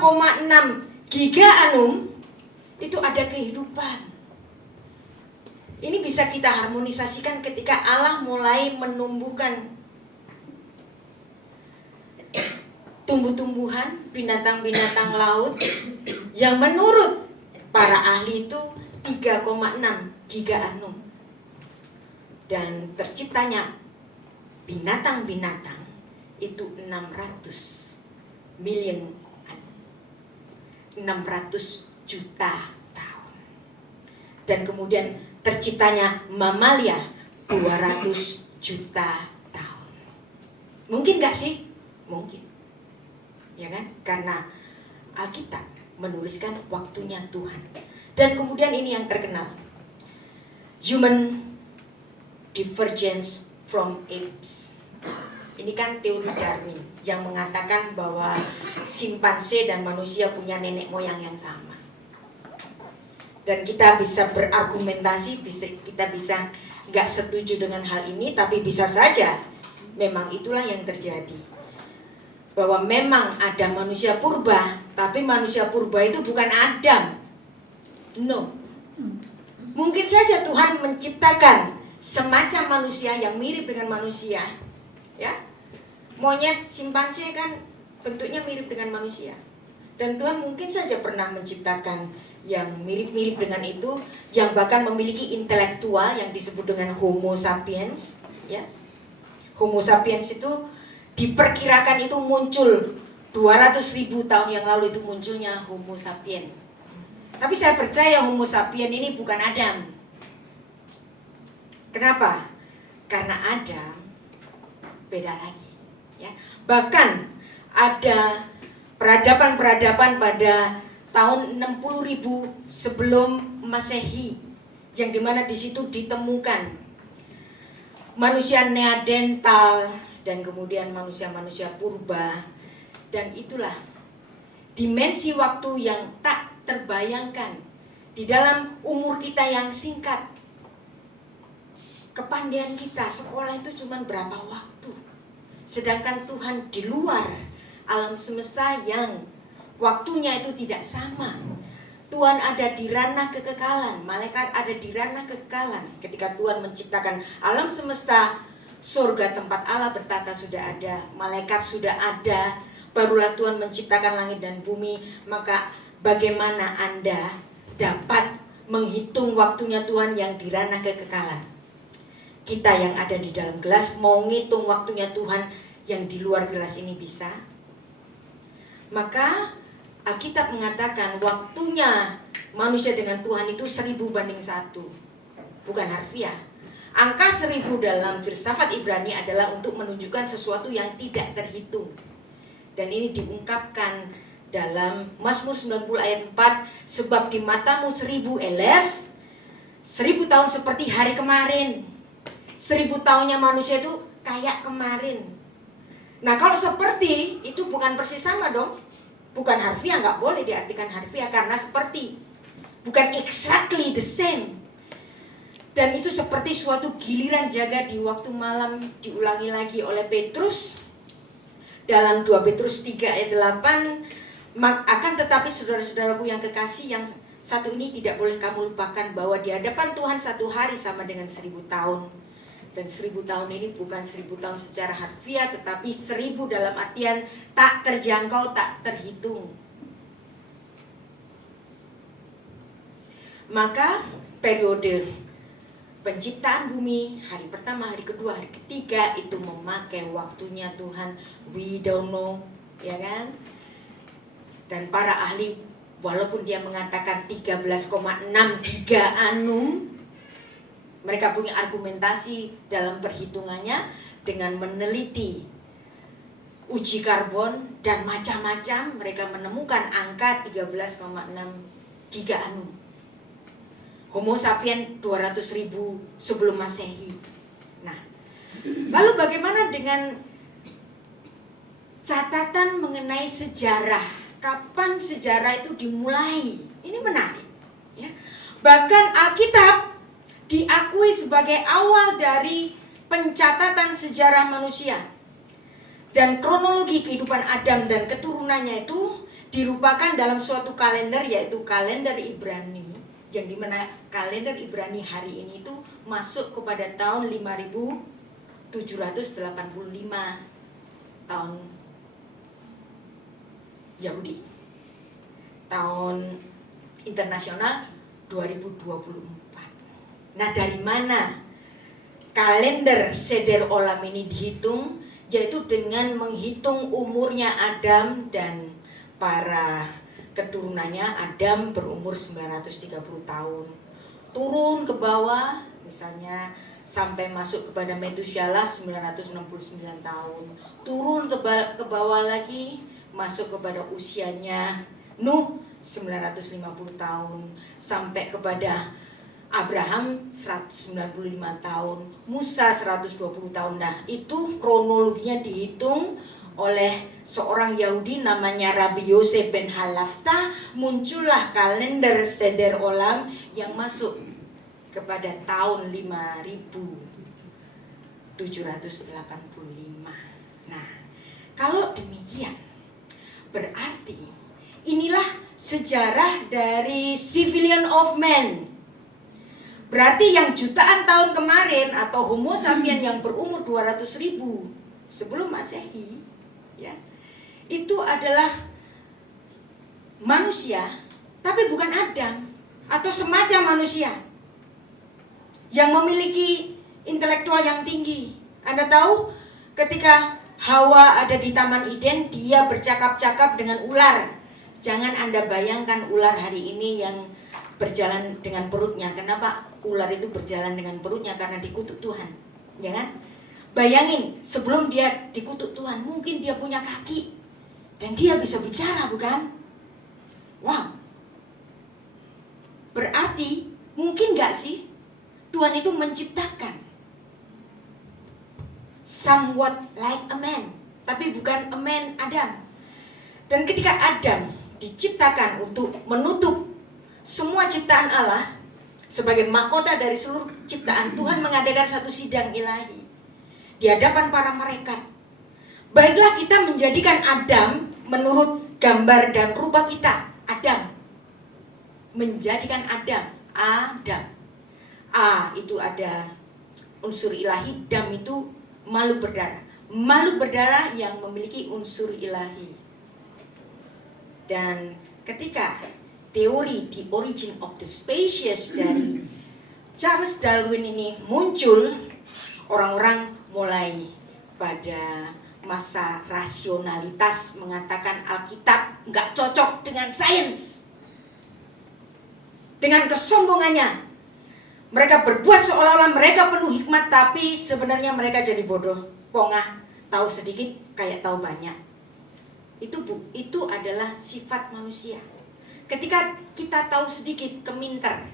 giga annum itu ada kehidupan. Ini bisa kita harmonisasikan ketika Allah mulai menumbuhkan tumbuh-tumbuhan, binatang-binatang laut yang menurut para ahli itu 3,6 giga annum. Dan terciptanya binatang-binatang itu 600 million, 600 juta tahun. Dan kemudian terciptanya mamalia 200 juta tahun. Mungkin gak sih? Mungkin. Ya kan? Karena Alkitab menuliskan waktunya Tuhan. Dan kemudian ini yang terkenal. Human divergence from apes. Ini kan teori Darwin yang mengatakan bahwa simpanse dan manusia punya nenek moyang yang sama. Dan kita bisa berargumentasi, kita bisa nggak setuju dengan hal ini, tapi bisa saja memang itulah yang terjadi. Bahwa memang ada manusia purba, tapi manusia purba itu bukan Adam. No. Mungkin saja Tuhan menciptakan semacam manusia yang mirip dengan manusia. Ya. Monyet, simpanse kan bentuknya mirip dengan manusia. Dan Tuhan mungkin saja pernah menciptakan yang mirip-mirip dengan itu, yang bahkan memiliki intelektual yang disebut dengan Homo sapiens, ya. Homo sapiens itu diperkirakan itu muncul 200.000 tahun yang lalu, itu munculnya Homo sapiens. Tapi saya percaya Homo sapiens ini bukan Adam. Kenapa? Karena Adam beda lagi, ya. Bahkan ada peradaban-peradaban pada tahun 60.000 sebelum Masehi, yang dimana di situ ditemukan manusia Neandertal dan kemudian manusia-manusia purba, dan itulah dimensi waktu yang tak terbayangkan di dalam umur kita yang singkat. Kepandaian kita sekolah itu cuma berapa waktu, sedangkan Tuhan di luar alam semesta yang waktunya itu tidak sama. Tuhan ada di ranah kekekalan, malaikat ada di ranah kekekalan. Ketika Tuhan menciptakan alam semesta, surga tempat Allah bertata sudah ada, malaikat sudah ada, barulah Tuhan menciptakan langit dan bumi. Maka bagaimana Anda dapat menghitung waktunya Tuhan yang di ranah kekekalan? Kita yang ada di dalam gelas mau ngitung waktunya Tuhan yang di luar gelas ini bisa? Maka Alkitab mengatakan waktunya manusia dengan Tuhan itu 1000 banding 1. Bukan harfiah. Angka 1000 dalam filsafat Ibrani adalah untuk menunjukkan sesuatu yang tidak terhitung. Dan ini diungkapkan dalam Mazmur 90 ayat 4. Sebab di matamu 1000 elef, 1000 tahun seperti hari kemarin. 1000 tahunnya manusia itu kayak kemarin. Nah kalau seperti itu bukan persis sama dong. Bukan harfiah, nggak boleh diartikan harfiah karena seperti, bukan exactly the same. Dan itu seperti suatu giliran jaga di waktu malam, diulangi lagi oleh Petrus dalam 2 Petrus 3 ayat 8. Akan tetapi saudara-saudaraku yang kekasih, yang satu ini tidak boleh kamu lupakan, bahwa di hadapan Tuhan satu hari sama dengan 1000 tahun. Dan 1000 tahun ini bukan 1000 tahun secara harfiah, tetapi 1000 dalam artian tak terjangkau, tak terhitung. Maka periode penciptaan bumi, hari pertama, hari kedua, hari ketiga, itu memakai waktunya Tuhan. We don't know, ya kan? Dan para ahli, walaupun dia mengatakan 13,63 annum, mereka punya argumentasi dalam perhitungannya dengan meneliti uji karbon dan macam-macam. Mereka menemukan angka 13,6 giga annum. Homo sapiens 200.000 sebelum Masehi. Nah, lalu bagaimana dengan catatan mengenai sejarah? Kapan sejarah itu dimulai? Ini menarik, ya. Bahkan Alkitab diakui sebagai awal dari pencatatan sejarah manusia. Dan kronologi kehidupan Adam dan keturunannya itu dirupakan dalam suatu kalender, yaitu kalender Ibrani. Yang dimana kalender Ibrani hari ini itu masuk kepada tahun 5785 tahun Yahudi. Tahun internasional 2024. Nah, dari mana kalender Seder Olam ini dihitung? Yaitu dengan menghitung umurnya Adam dan para keturunannya. Adam berumur 930 tahun, turun ke bawah, misalnya sampai masuk kepada Metusyalah 969 tahun, turun ke bawah lagi, masuk kepada usianya Nuh 950 tahun, sampai kepada Abraham 195 tahun, Musa 120 tahun. Nah, itu kronologinya dihitung oleh seorang Yahudi namanya Rabbi Yosef ben Halafta. Muncullah kalender Seder Olam yang masuk kepada tahun 5785. Nah, kalau demikian berarti inilah sejarah dari civilian of man. Berarti yang jutaan tahun kemarin atau Homo sapien yang berumur 200.000 sebelum Masehi, ya, itu adalah manusia, tapi bukan Adam atau semacam manusia yang memiliki intelektual yang tinggi. Anda tahu, ketika Hawa ada di Taman Eden, dia bercakap-cakap dengan ular. Jangan Anda bayangkan ular hari ini yang berjalan dengan perutnya. Kenapa ular itu berjalan dengan perutnya? Karena dikutuk Tuhan, ya kan? Bayangin, sebelum dia dikutuk Tuhan, mungkin dia punya kaki dan dia bisa bicara, bukan? Wow. Berarti mungkin gak sih Tuhan itu menciptakan somewhat like a man, tapi bukan a man Adam. Dan ketika Adam diciptakan untuk menutup semua ciptaan Allah sebagai mahkota dari seluruh ciptaan, Tuhan mengadakan satu sidang ilahi di hadapan para malaikat. Baiklah kita menjadikan Adam menurut gambar dan rupa kita. Adam. Menjadikan Adam. Adam. A itu ada unsur ilahi, dam itu makhluk berdarah. Makhluk berdarah yang memiliki unsur ilahi. Dan ketika teori The Origin of the Species dari Charles Darwin ini muncul, orang-orang mulai pada masa rasionalitas mengatakan Alkitab nggak cocok dengan sains. Dengan kesombongannya, mereka berbuat seolah-olah mereka penuh hikmat, tapi sebenarnya mereka jadi bodoh, pongah, tahu sedikit kayak tahu banyak. Itu adalah sifat manusia. Ketika kita tahu sedikit, keminter.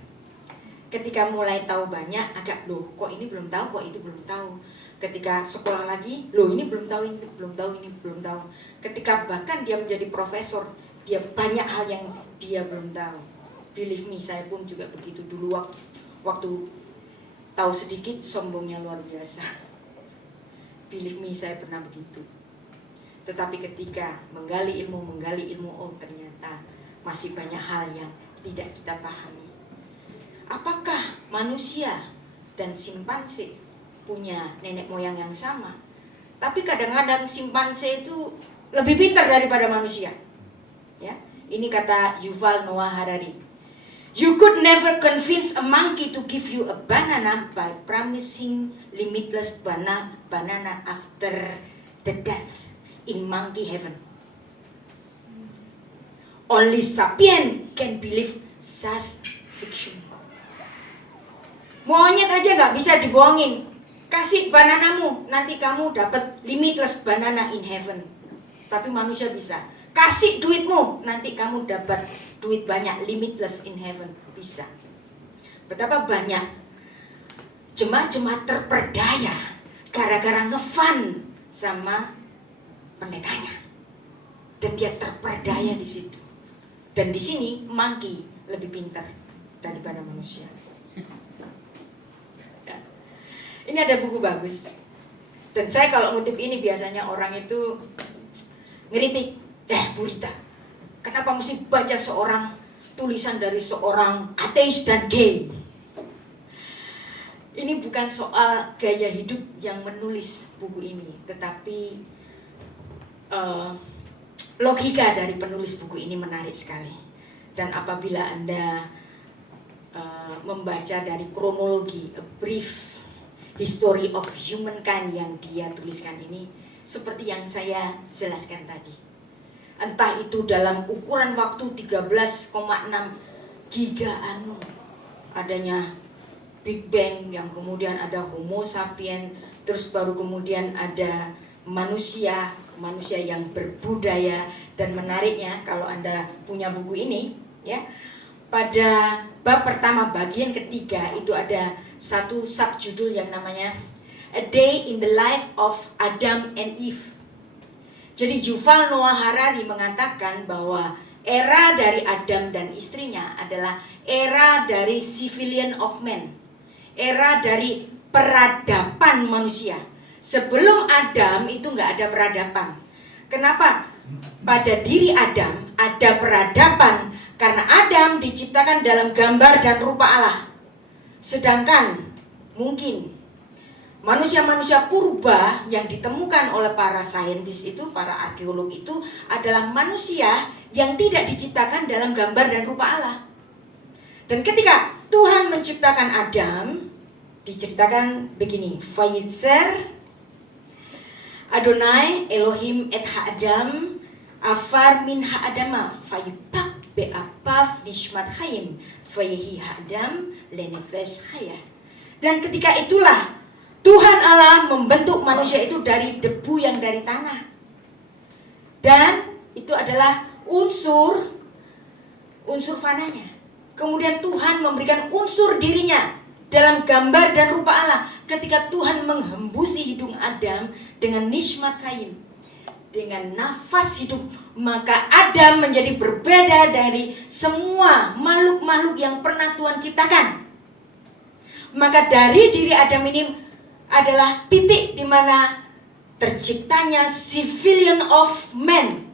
Ketika mulai tahu banyak, agak loh, kok ini belum tahu, kok itu belum tahu. Ketika sekolah lagi, loh ini belum tahu, ini belum tahu, ini belum tahu. Ketika bahkan dia menjadi profesor, dia banyak hal yang dia belum tahu. Believe me, saya pun juga begitu dulu waktu tahu sedikit, sombongnya luar biasa. Believe me, saya pernah begitu. Tetapi ketika menggali ilmu, oh ternyata masih banyak hal yang tidak kita pahami. Apakah manusia dan simpanse punya nenek moyang yang sama? Tapi kadang-kadang simpanse itu lebih pintar daripada manusia. Ya, ini kata Yuval Noah Harari. You could never convince a monkey to give you a banana by promising limitless banana after the death in monkey heaven. Only sapien can believe such fiction. Monyet aja gak bisa dibohongin. Kasih bananamu, nanti kamu dapat limitless banana in heaven. Tapi manusia bisa. Kasih duitmu, nanti kamu dapat duit banyak, limitless in heaven. Bisa. Betapa banyak jemaat-jemaat terperdaya gara-gara ngefun sama pendetanya. Dan dia terperdaya di situ. Dan di sini monkey lebih pintar daripada manusia. Ya. Ini ada buku bagus. Dan saya kalau ngutip ini biasanya orang itu ngeritik. Bu Rita, kenapa mesti baca seorang tulisan dari seorang ateis dan gay? Ini bukan soal gaya hidup yang menulis buku ini, tetapi logika dari penulis buku ini menarik sekali. Dan apabila Anda membaca dari kronologi, a brief history of humankind yang dia tuliskan ini, seperti yang saya jelaskan tadi. Entah itu dalam ukuran waktu 13,6 giga anu. adanya Big Bang, yang kemudian ada Homo sapiens, terus baru kemudian ada manusia yang berbudaya. Dan menariknya kalau Anda punya buku ini, ya, pada bab pertama bagian ketiga itu ada satu subjudul yang namanya A Day in the Life of Adam and Eve. Jadi Yuval Noah Harari mengatakan bahwa era dari Adam dan istrinya adalah era dari civilian of man, era dari peradaban manusia. Sebelum Adam itu nggak ada peradaban. Kenapa? Pada diri Adam ada peradaban karena Adam diciptakan dalam gambar dan rupa Allah. Sedangkan mungkin manusia-manusia purba yang ditemukan oleh para saintis itu, para arkeolog itu adalah manusia yang tidak diciptakan dalam gambar dan rupa Allah. Dan ketika Tuhan menciptakan Adam, diceritakan begini, Vayitzer Adonai Elohim et ha'adam afar min ha'adama fayipak be'apav nishmat chayim fayehi ha'adam lenefesh chaya. Dan ketika itulah Tuhan Allah membentuk manusia itu dari debu yang dari tanah. Dan itu adalah unsur fananya. Kemudian Tuhan memberikan unsur dirinya dalam gambar dan rupa Allah. Ketika Tuhan menghembusi hidung Adam dengan nishmat chayim, dengan nafas hidup, maka Adam menjadi berbeda dari semua makhluk-makhluk yang pernah Tuhan ciptakan. Maka dari diri Adam ini adalah titik di mana terciptanya civilian of man.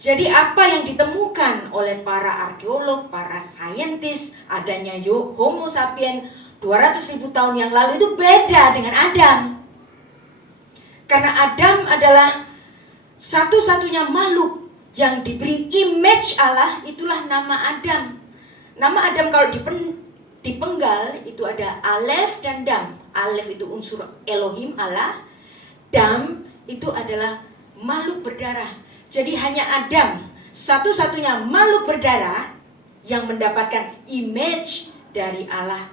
Jadi apa yang ditemukan oleh para arkeolog, para saintis, adanya Homo sapiens 200.000 tahun yang lalu itu beda dengan Adam. Karena Adam adalah satu-satunya makhluk yang diberi image Allah, itulah nama Adam. Nama Adam kalau dipenggal itu ada Alef dan Dam. Alef itu unsur Elohim Allah, Dam itu adalah makhluk berdarah. Jadi hanya Adam satu-satunya makhluk berdarah yang mendapatkan image dari Allah.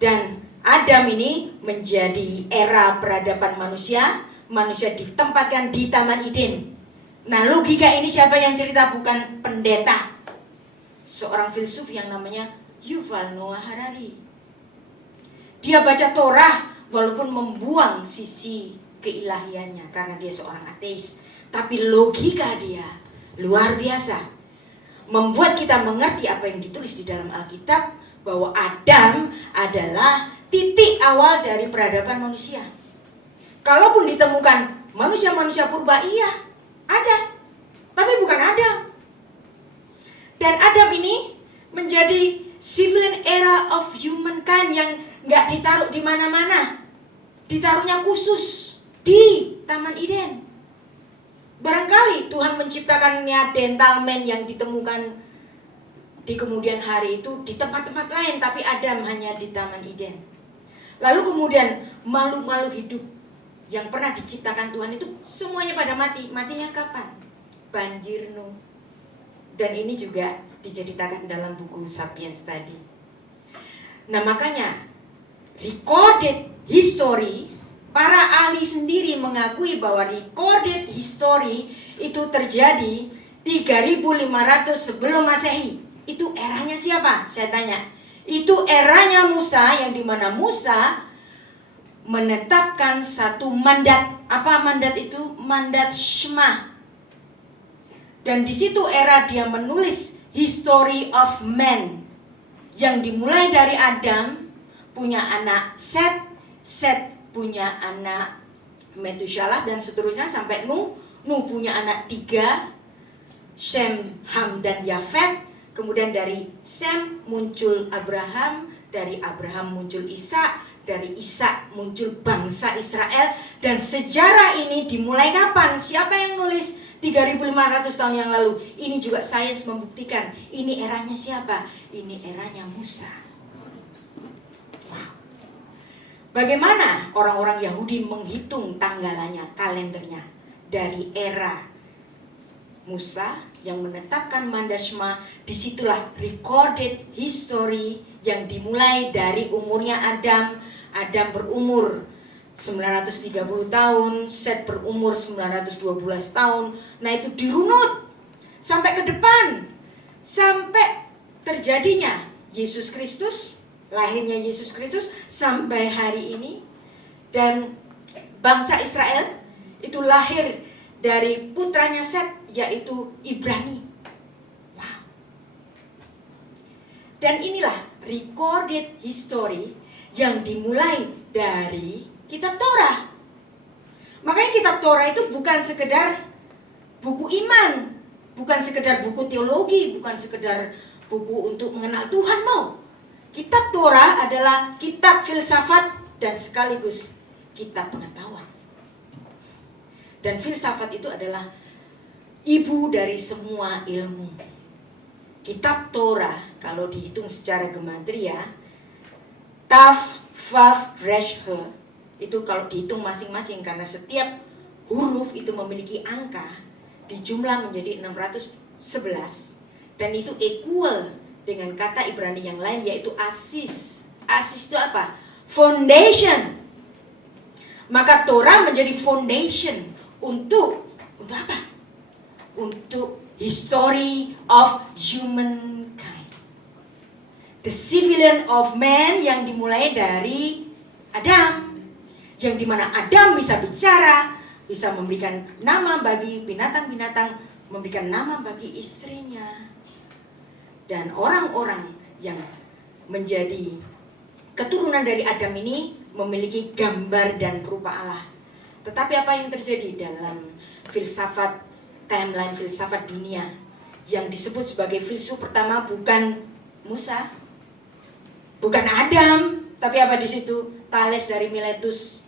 Dan Adam ini menjadi era peradaban manusia. Manusia ditempatkan di Taman Eden. Nah, logika ini siapa yang cerita? Bukan pendeta, seorang filsuf yang namanya Yuval Noah Harari. Dia baca Torah walaupun membuang sisi keilahiannya karena dia seorang ateis. Tapi logika dia luar biasa, membuat kita mengerti apa yang ditulis di dalam Alkitab, bahwa Adam adalah titik awal dari peradaban manusia. Kalaupun ditemukan manusia-manusia purba, iya ada, tapi bukan Adam. Dan Adam ini menjadi civilian era of humankind yang nggak ditaruh di mana-mana, ditaruhnya khusus di Taman Eden. Barangkali Tuhan menciptakannya dental man yang ditemukan di kemudian hari itu di tempat-tempat lain, tapi Adam hanya di Taman Eden. Lalu kemudian makhluk-makhluk hidup yang pernah diciptakan Tuhan itu semuanya pada mati. Matinya kapan? Banjir Nuh. Dan ini juga diceritakan dalam buku Sapiens tadi. Nah, makanya recorded history, para ahli sendiri mengakui bahwa recorded history itu terjadi 3500 sebelum Masehi. Itu eranya siapa? Saya tanya. Itu eranya Musa, yang dimana Musa menetapkan satu mandat. Apa mandat itu? Mandat Shema. Dan di situ era dia menulis history of man, yang dimulai dari Adam punya anak Set, Set punya anak Metushalah, dan seterusnya sampai Nuh. Nuh punya anak 3, Shem, Ham, dan Yafet. Kemudian dari Sem muncul Abraham, dari Abraham muncul Ishak, dari Ishak muncul bangsa Israel. Dan sejarah ini dimulai kapan? Siapa yang nulis? 3500 tahun yang lalu. Ini juga sains membuktikan. Ini eranya siapa? Ini eranya Musa. Wow. Bagaimana orang-orang Yahudi menghitung tanggalannya, kalendernya? Dari era Musa yang menetapkan mandasma. Disitulah recorded history yang dimulai dari umurnya Adam. Adam berumur 930 tahun, Set berumur 912 tahun. Nah itu dirunut sampai ke depan, sampai terjadinya Yesus Kristus, lahirnya Yesus Kristus sampai hari ini. Dan bangsa Israel itu lahir dari putranya Set, yaitu Ibrani. Wow. Dan inilah recorded history yang dimulai dari kitab Torah. Makanya kitab Torah itu bukan sekedar buku iman, bukan sekedar buku teologi, bukan sekedar buku untuk mengenal Tuhan, no. Kitab Torah adalah kitab filsafat dan sekaligus kitab pengetahuan. Dan filsafat itu adalah ibu dari semua ilmu. Kitab Torah kalau dihitung secara gematria, Taf, Vav, Resh, He, itu kalau dihitung masing-masing karena setiap huruf itu memiliki angka, dijumlah menjadi 611. Dan itu equal dengan kata Ibrani yang lain, yaitu asis. Asis itu apa? Foundation. Maka Torah menjadi foundation untuk apa? Untuk history of humankind. The civilian of man yang dimulai dari Adam, yang dimana Adam bisa bicara, bisa memberikan nama bagi binatang-binatang, memberikan nama bagi istrinya. Dan orang-orang yang menjadi keturunan dari Adam ini memiliki gambar dan rupa Allah. Tetapi apa yang terjadi dalam filsafat timeline, filsafat dunia, yang disebut sebagai filsuf pertama bukan Musa, bukan Adam, tapi apa di situ? Thales dari Miletus.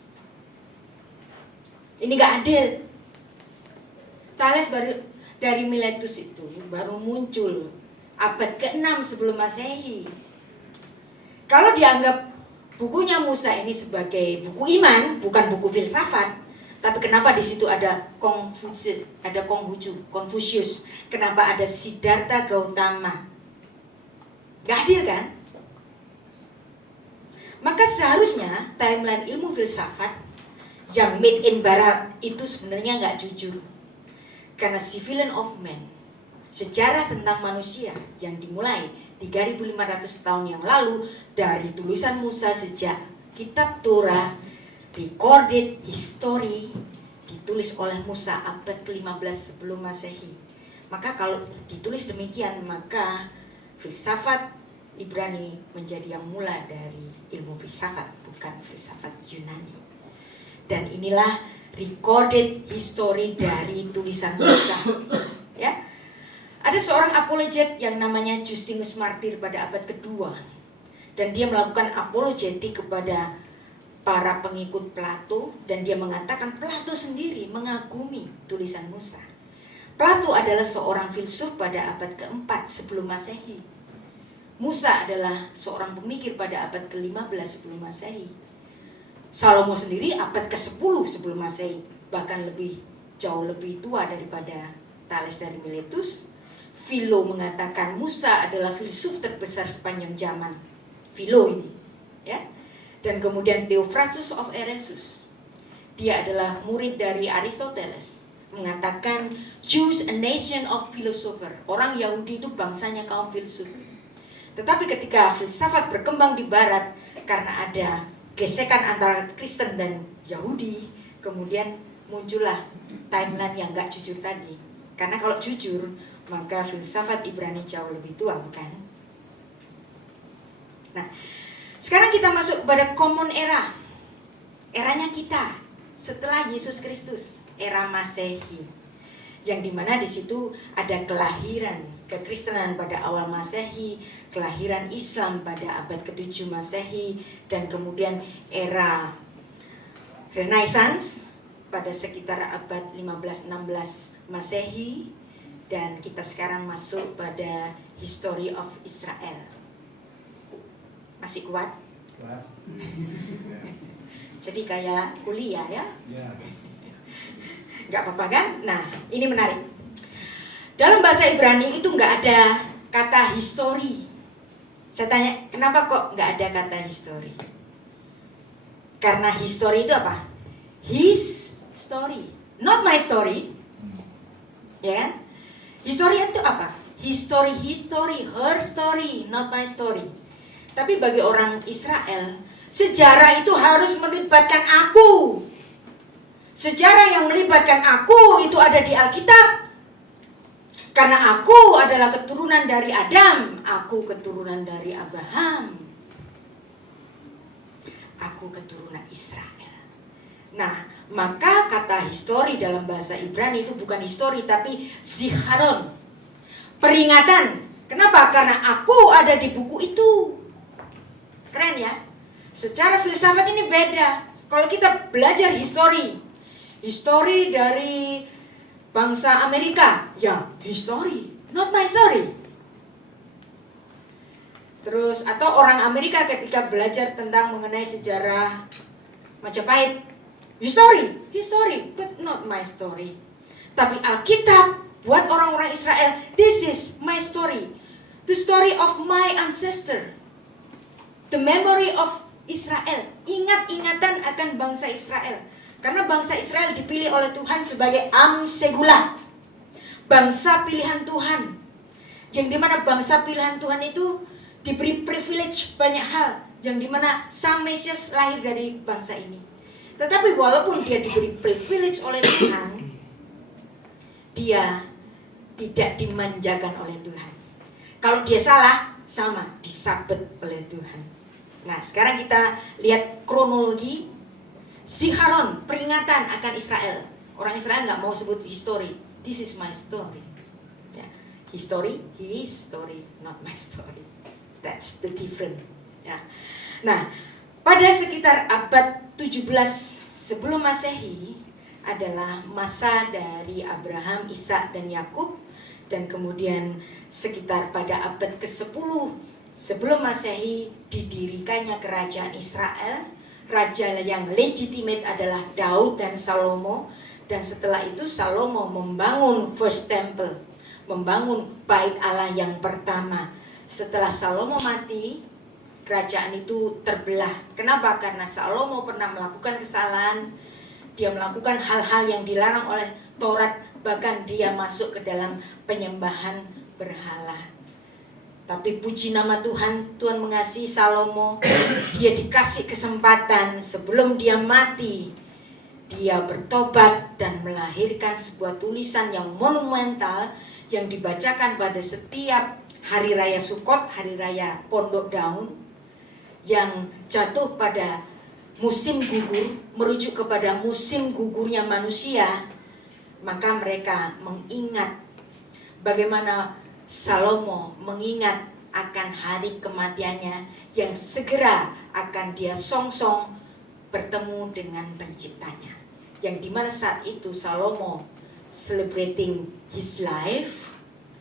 Ini gak adil. Thales dari Miletus itu baru muncul abad ke-6 sebelum Masehi. Kalau dianggap bukunya Musa ini sebagai buku iman, bukan buku filsafat, tapi kenapa di situ ada Confucius, kenapa ada Siddhartha Gautama? Gak adil kan? Maka seharusnya timeline ilmu filsafat yang made in Barat itu sebenarnya gak jujur. Karena Civilian of Man, sejarah tentang manusia yang dimulai 3.500 tahun yang lalu dari tulisan Musa sejak kitab Torah, recorded history, ditulis oleh Musa abad ke-15 sebelum Masehi. Maka kalau ditulis demikian, maka filsafat Ibrani menjadi yang mula dari ilmu filsafat, bukan filsafat Yunani. Dan inilah recorded history dari tulisan Musa. Ya, ada seorang apologet yang namanya Justinus Martyr pada abad kedua, dan dia melakukan apologetik kepada para pengikut Plato, dan dia mengatakan Plato sendiri mengagumi tulisan Musa. Plato adalah seorang filsuf pada abad ke-4 sebelum Masehi. Musa adalah seorang pemikir pada abad ke-15 sebelum Masehi. Salomo sendiri abad ke-10 sebelum Masehi, bahkan jauh lebih tua daripada Thales dari Miletus. Philo mengatakan Musa adalah filsuf terbesar sepanjang zaman. Philo ini, ya. Dan kemudian Theophrastus of Eresus, dia adalah murid dari Aristoteles, mengatakan Jews a nation of philosopher. Orang Yahudi itu bangsanya kaum filsuf. Tetapi ketika filsafat berkembang di Barat karena ada gesekan antara Kristen dan Yahudi, kemudian muncullah timeline yang gak jujur tadi. Karena kalau jujur, maka filsafat Ibrani jauh lebih tua, bukan? Nah, sekarang kita masuk kepada common era. Eranya kita setelah Yesus Kristus, era Masehi. Yang dimana di situ ada kelahiran kekristenan pada awal Masehi, kelahiran Islam pada abad ke-7 Masehi, dan kemudian era Renaissance pada sekitar abad 15-16 Masehi, dan kita sekarang masuk pada History of Israel. Masih kuat? Jadi kayak kuliah ya? Gak apa-apa kan? Nah, ini menarik. Dalam bahasa Ibrani itu nggak ada kata history. Saya tanya, kenapa kok nggak ada kata history? Karena history itu apa? His story, not my story. Ya kan? History itu apa? History, her story, not my story. Tapi bagi orang Israel, sejarah itu harus melibatkan aku. Sejarah yang melibatkan aku itu ada di Alkitab. Karena aku adalah keturunan dari Adam, aku keturunan dari Abraham. Aku keturunan Israel. Nah, maka kata history dalam bahasa Ibrani itu bukan history tapi zikaron. Peringatan. Kenapa? Karena aku ada di buku itu. Keren ya? Secara filsafat ini beda. Kalau kita belajar history dari bangsa Amerika, ya history, not my story. Terus atau orang Amerika ketika belajar tentang mengenai sejarah Majapahit, history, but not my story. Tapi Alkitab buat orang-orang Israel, this is my story, the story of my ancestor, the memory of Israel, ingat-ingatan akan bangsa Israel. Karena bangsa Israel dipilih oleh Tuhan sebagai Am Segula, bangsa pilihan Tuhan. Yang dimana bangsa pilihan Tuhan itu diberi privilege banyak hal, yang dimana Sang Mesias lahir dari bangsa ini. Tetapi walaupun dia diberi privilege oleh Tuhan, dia tidak dimanjakan oleh Tuhan. Kalau dia salah, sama disabet oleh Tuhan. Nah, sekarang kita lihat kronologi. Zikaron, peringatan akan Israel. Orang Israel nggak mau sebut history. This is my story. Ya. History, his story, not my story. That's the difference. Ya. Nah, pada sekitar abad 17 sebelum Masehi adalah masa dari Abraham, Ishak dan Yakub, dan kemudian sekitar pada abad ke-10 sebelum Masehi didirikannya kerajaan Israel. Raja yang legitimate adalah Daud dan Salomo. Dan setelah itu Salomo membangun first temple, membangun bait Allah yang pertama. Setelah Salomo mati, kerajaan itu terbelah. Kenapa? Karena Salomo pernah melakukan kesalahan. Dia melakukan hal-hal yang dilarang oleh Taurat. Bahkan dia masuk ke dalam penyembahan berhala. Tapi puji nama Tuhan, Tuhan mengasihi Salomo. Dia dikasih kesempatan sebelum dia mati. Dia bertobat dan melahirkan sebuah tulisan yang monumental yang dibacakan pada setiap hari raya Sukot, hari raya Pondok Daun, yang jatuh pada musim gugur, merujuk kepada musim gugurnya manusia. Maka mereka mengingat bagaimana Salomo mengingat akan hari kematiannya yang segera akan dia songsong bertemu dengan penciptanya. Yang dimana saat itu Salomo celebrating his life,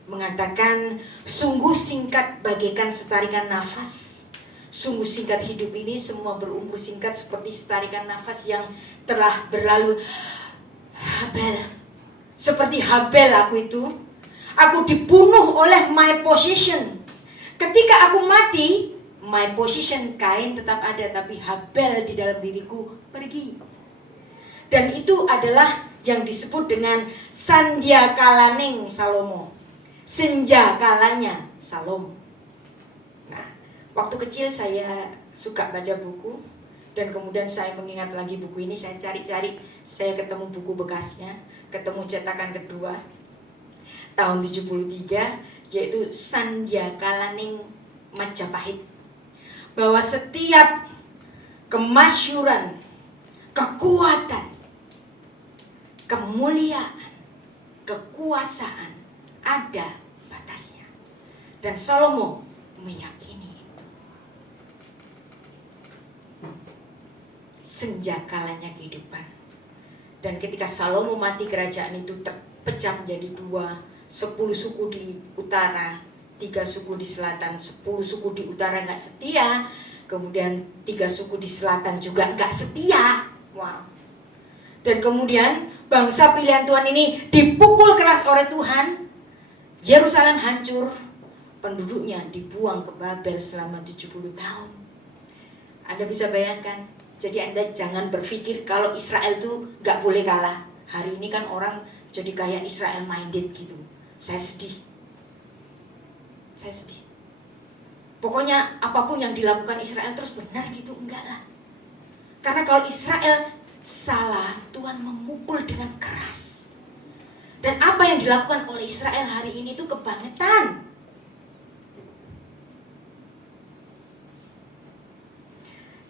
mengatakan sungguh singkat bagaikan setarikan nafas. Sungguh singkat hidup ini, semua berumur singkat seperti setarikan nafas yang telah berlalu. Habel, seperti Habel aku itu. Aku dibunuh oleh my position. Ketika aku mati, my position Kain tetap ada, tapi Habel di dalam diriku pergi. Dan itu adalah yang disebut dengan Sandya Kalaning Salomo, senja kalanya Salomo. Nah, waktu kecil saya suka baca buku, dan kemudian saya mengingat lagi buku ini. Saya cari-cari, saya ketemu buku bekasnya, ketemu cetakan kedua tahun 73, yaitu Sandya Kalaning Majapahit. Bahwa setiap kemasyuran, kekuatan, kemuliaan, kekuasaan ada batasnya. Dan Salomo meyakini itu. Senja kalanya kehidupan. Dan ketika Salomo mati, kerajaan itu terpecah menjadi dua. 10 suku di utara, 3 suku di selatan. 10 suku di utara nggak setia, kemudian 3 suku di selatan juga nggak setia. Wow. Dan kemudian bangsa pilihan Tuhan ini dipukul keras oleh Tuhan. Yerusalem hancur, penduduknya dibuang ke Babel selama 70 tahun. Anda bisa bayangkan? Jadi Anda jangan berpikir kalau Israel itu gak boleh kalah. Hari ini kan orang jadi kayak Israel minded gitu. Saya sedih. Pokoknya apapun yang dilakukan Israel terus benar gitu, enggak lah. Karena kalau Israel salah, Tuhan memukul dengan keras. Dan apa yang dilakukan oleh Israel hari ini itu kebangetan.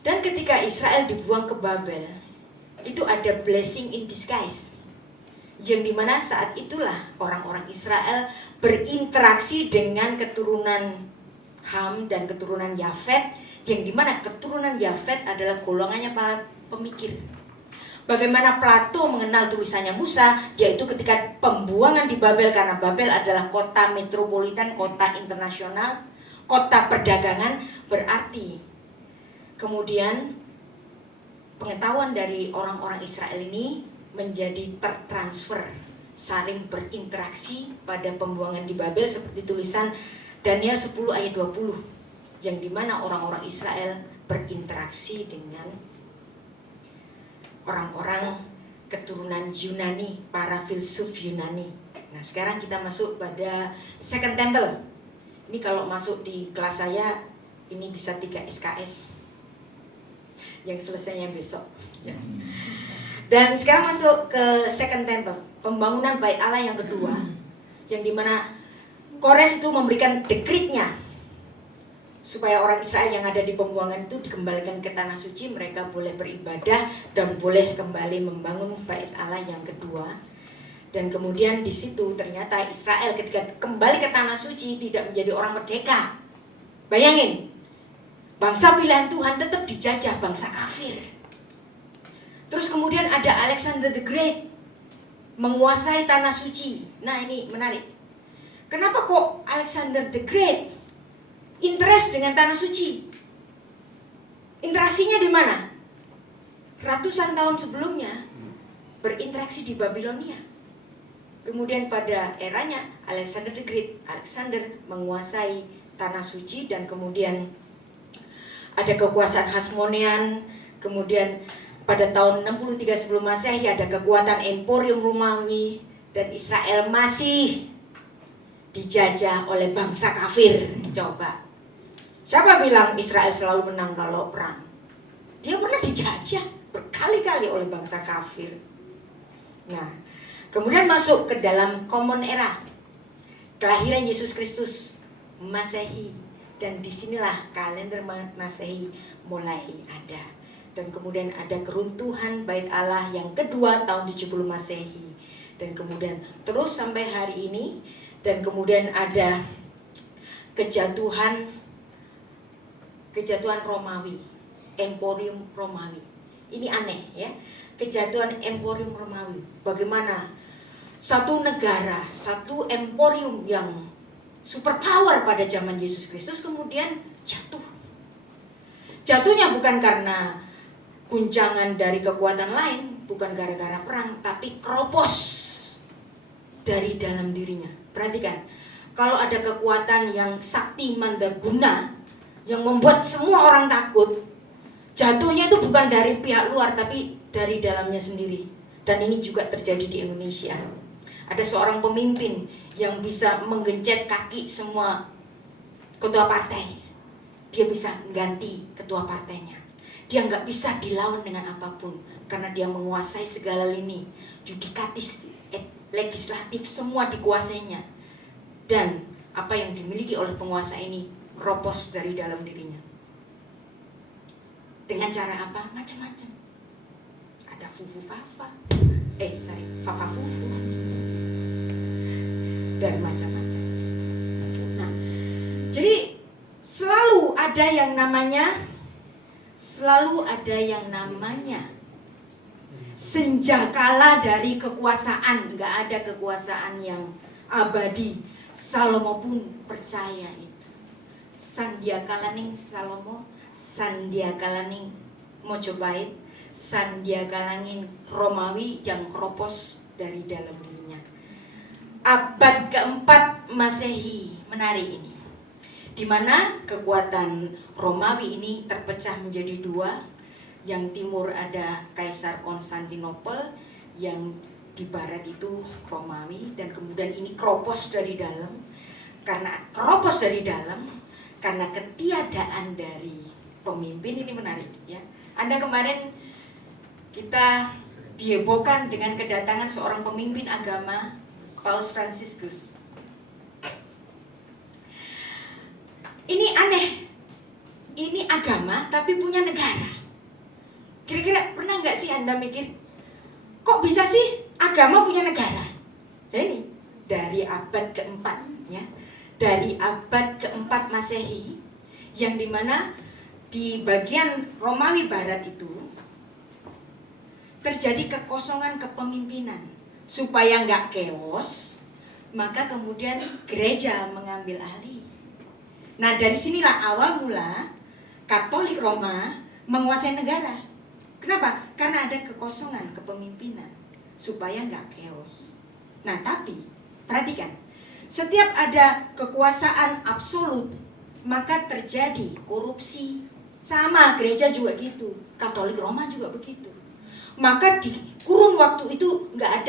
Dan ketika Israel dibuang ke Babel, itu ada blessing in disguise. Yang dimana saat itulah orang-orang Israel berinteraksi dengan keturunan Ham dan keturunan Yafet, yang dimana keturunan Yafet adalah golongannya para pemikir. Bagaimana Plato mengenal tulisannya Musa, yaitu ketika pembuangan di Babel, karena Babel adalah kota metropolitan, kota internasional, kota perdagangan, berarti kemudian pengetahuan dari orang-orang Israel ini menjadi tertransfer, saling berinteraksi pada pembuangan di Babel, seperti tulisan Daniel 10 ayat 20, yang dimana orang-orang Israel berinteraksi dengan orang-orang keturunan Yunani, para filsuf Yunani. Nah, sekarang kita masuk pada Second Temple. Ini kalau masuk di kelas saya, ini bisa 3 SKS yang selesainya besok ya. Dan sekarang masuk ke Second Temple, pembangunan bait Allah yang kedua, yang dimana Kores itu memberikan dekretnya supaya orang Israel yang ada di pembuangan itu dikembalikan ke tanah suci, mereka boleh beribadah dan boleh kembali membangun bait Allah yang kedua. Dan kemudian di situ ternyata Israel ketika kembali ke tanah suci tidak menjadi orang merdeka. Bayangin, bangsa pilihan Tuhan tetap dijajah bangsa kafir. Terus kemudian ada Alexander the Great menguasai tanah suci. Nah, ini menarik. Kenapa kok Alexander the Great interest dengan tanah suci? Interaksinya di mana? Ratusan tahun sebelumnya berinteraksi di Babilonia. Kemudian pada eranya Alexander the Great, Alexander menguasai tanah suci, dan kemudian ada kekuasaan Hasmonean. Kemudian pada tahun 63 sebelum Masehi ada kekuatan Emporium Romawi, dan Israel masih dijajah oleh bangsa kafir. Coba, siapa bilang Israel selalu menang kalau perang? Dia pernah dijajah berkali-kali oleh bangsa kafir. Nah, kemudian masuk ke dalam Common Era, kelahiran Yesus Kristus, Masehi, dan disinilah kalender Masehi mulai ada. Dan kemudian ada keruntuhan bait Allah yang kedua tahun 70 Masehi, dan kemudian terus sampai hari ini. Dan kemudian ada kejatuhan Romawi, Emporium Romawi. Ini aneh ya, kejatuhan Emporium Romawi. Bagaimana satu negara, satu emporium yang superpower pada zaman Yesus Kristus kemudian jatuh. Jatuhnya bukan karena guncangan dari kekuatan lain, bukan gara-gara perang, tapi keropos dari dalam dirinya. Perhatikan, kalau ada kekuatan yang sakti mandaguna yang membuat semua orang takut, jatuhnya itu bukan dari pihak luar tapi dari dalamnya sendiri. Dan ini juga terjadi di Indonesia. Ada seorang pemimpin yang bisa menggencet kaki semua ketua partai. Dia bisa ganti ketua partainya. Dia nggak bisa dilawan dengan apapun karena dia menguasai segala lini, yudikatif, legislatif, semua dikuasainya. Dan apa yang dimiliki oleh penguasa ini keropos dari dalam dirinya. Dengan cara apa? Macam-macam. Ada fafa fufu dan macam-macam. Nah, jadi selalu ada yang namanya senjakala dari kekuasaan. Nggak ada kekuasaan yang abadi. Salomo pun percaya itu. Sandiakalaning Salomo, sandiakalaning Mojopahit, sandiakalaning Romawi yang keropos dari dalam dirinya. abad keempat Masehi. Menarik ini, di mana kekuatan Romawi ini terpecah menjadi dua. Yang timur ada Kaisar Konstantinopel, yang di barat itu Romawi, dan kemudian ini keropos dari dalam. Karena keropos dari dalam, karena ketiadaan dari pemimpin. Ini menarik ya. Anda kemarin kita dihebohkan dengan kedatangan seorang pemimpin agama, Paus Fransiskus. Ini aneh. Ini agama tapi punya negara. Kira-kira pernah nggak sih Anda mikir, kok bisa sih agama punya negara? Dan ini dari abad keempat, ya, dari abad keempat Masehi, yang dimana di bagian Romawi Barat itu terjadi kekosongan kepemimpinan. Supaya nggak chaos, maka kemudian gereja mengambil alih. Nah, dari sinilah awal mula Katolik Roma menguasai negara. Kenapa? Karena ada kekosongan kepemimpinan, supaya nggak chaos. Nah, tapi perhatikan, setiap ada kekuasaan absolut, maka terjadi korupsi. Sama, gereja juga gitu, Katolik Roma juga begitu. Maka di kurun waktu itu nggak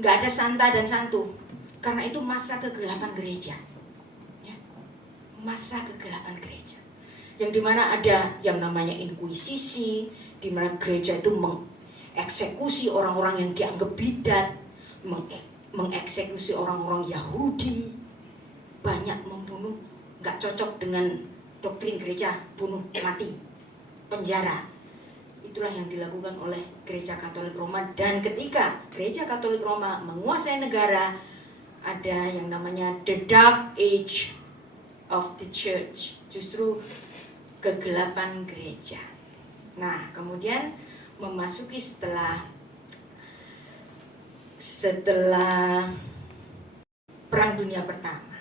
ada santa dan santo, karena itu masa kegelapan gereja, ya, masa kegelapan gereja, yang dimana ada yang namanya inkuisisi, di mana gereja itu mengeksekusi orang-orang yang dianggap bidat, mengeksekusi orang-orang Yahudi, banyak membunuh, nggak cocok dengan doktrin gereja, bunuh mati, penjara. Itulah yang dilakukan oleh gereja Katolik Roma. Dan ketika gereja Katolik Roma menguasai negara, ada yang namanya the dark age of the church, justru kegelapan gereja. Nah, kemudian memasuki setelah Perang Dunia Pertama,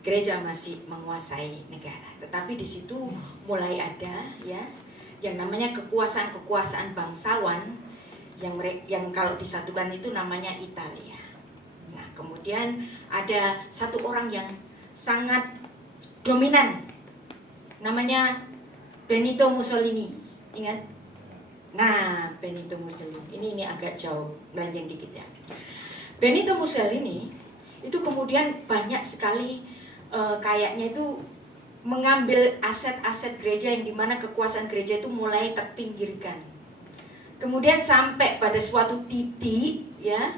gereja masih menguasai negara, tetapi di situ mulai ada ya yang namanya kekuasaan bangsawan yang kalau disatukan itu namanya Italia. Nah, kemudian ada satu orang yang sangat dominan, namanya Benito Mussolini. Ingat? Nah, Benito Mussolini. Ini agak jauh, melenceng dikit ya. Benito Mussolini itu kemudian banyak sekali kayaknya itu mengambil aset-aset gereja, yang dimana kekuasaan gereja itu mulai terpinggirkan. Kemudian sampai pada suatu titik ya,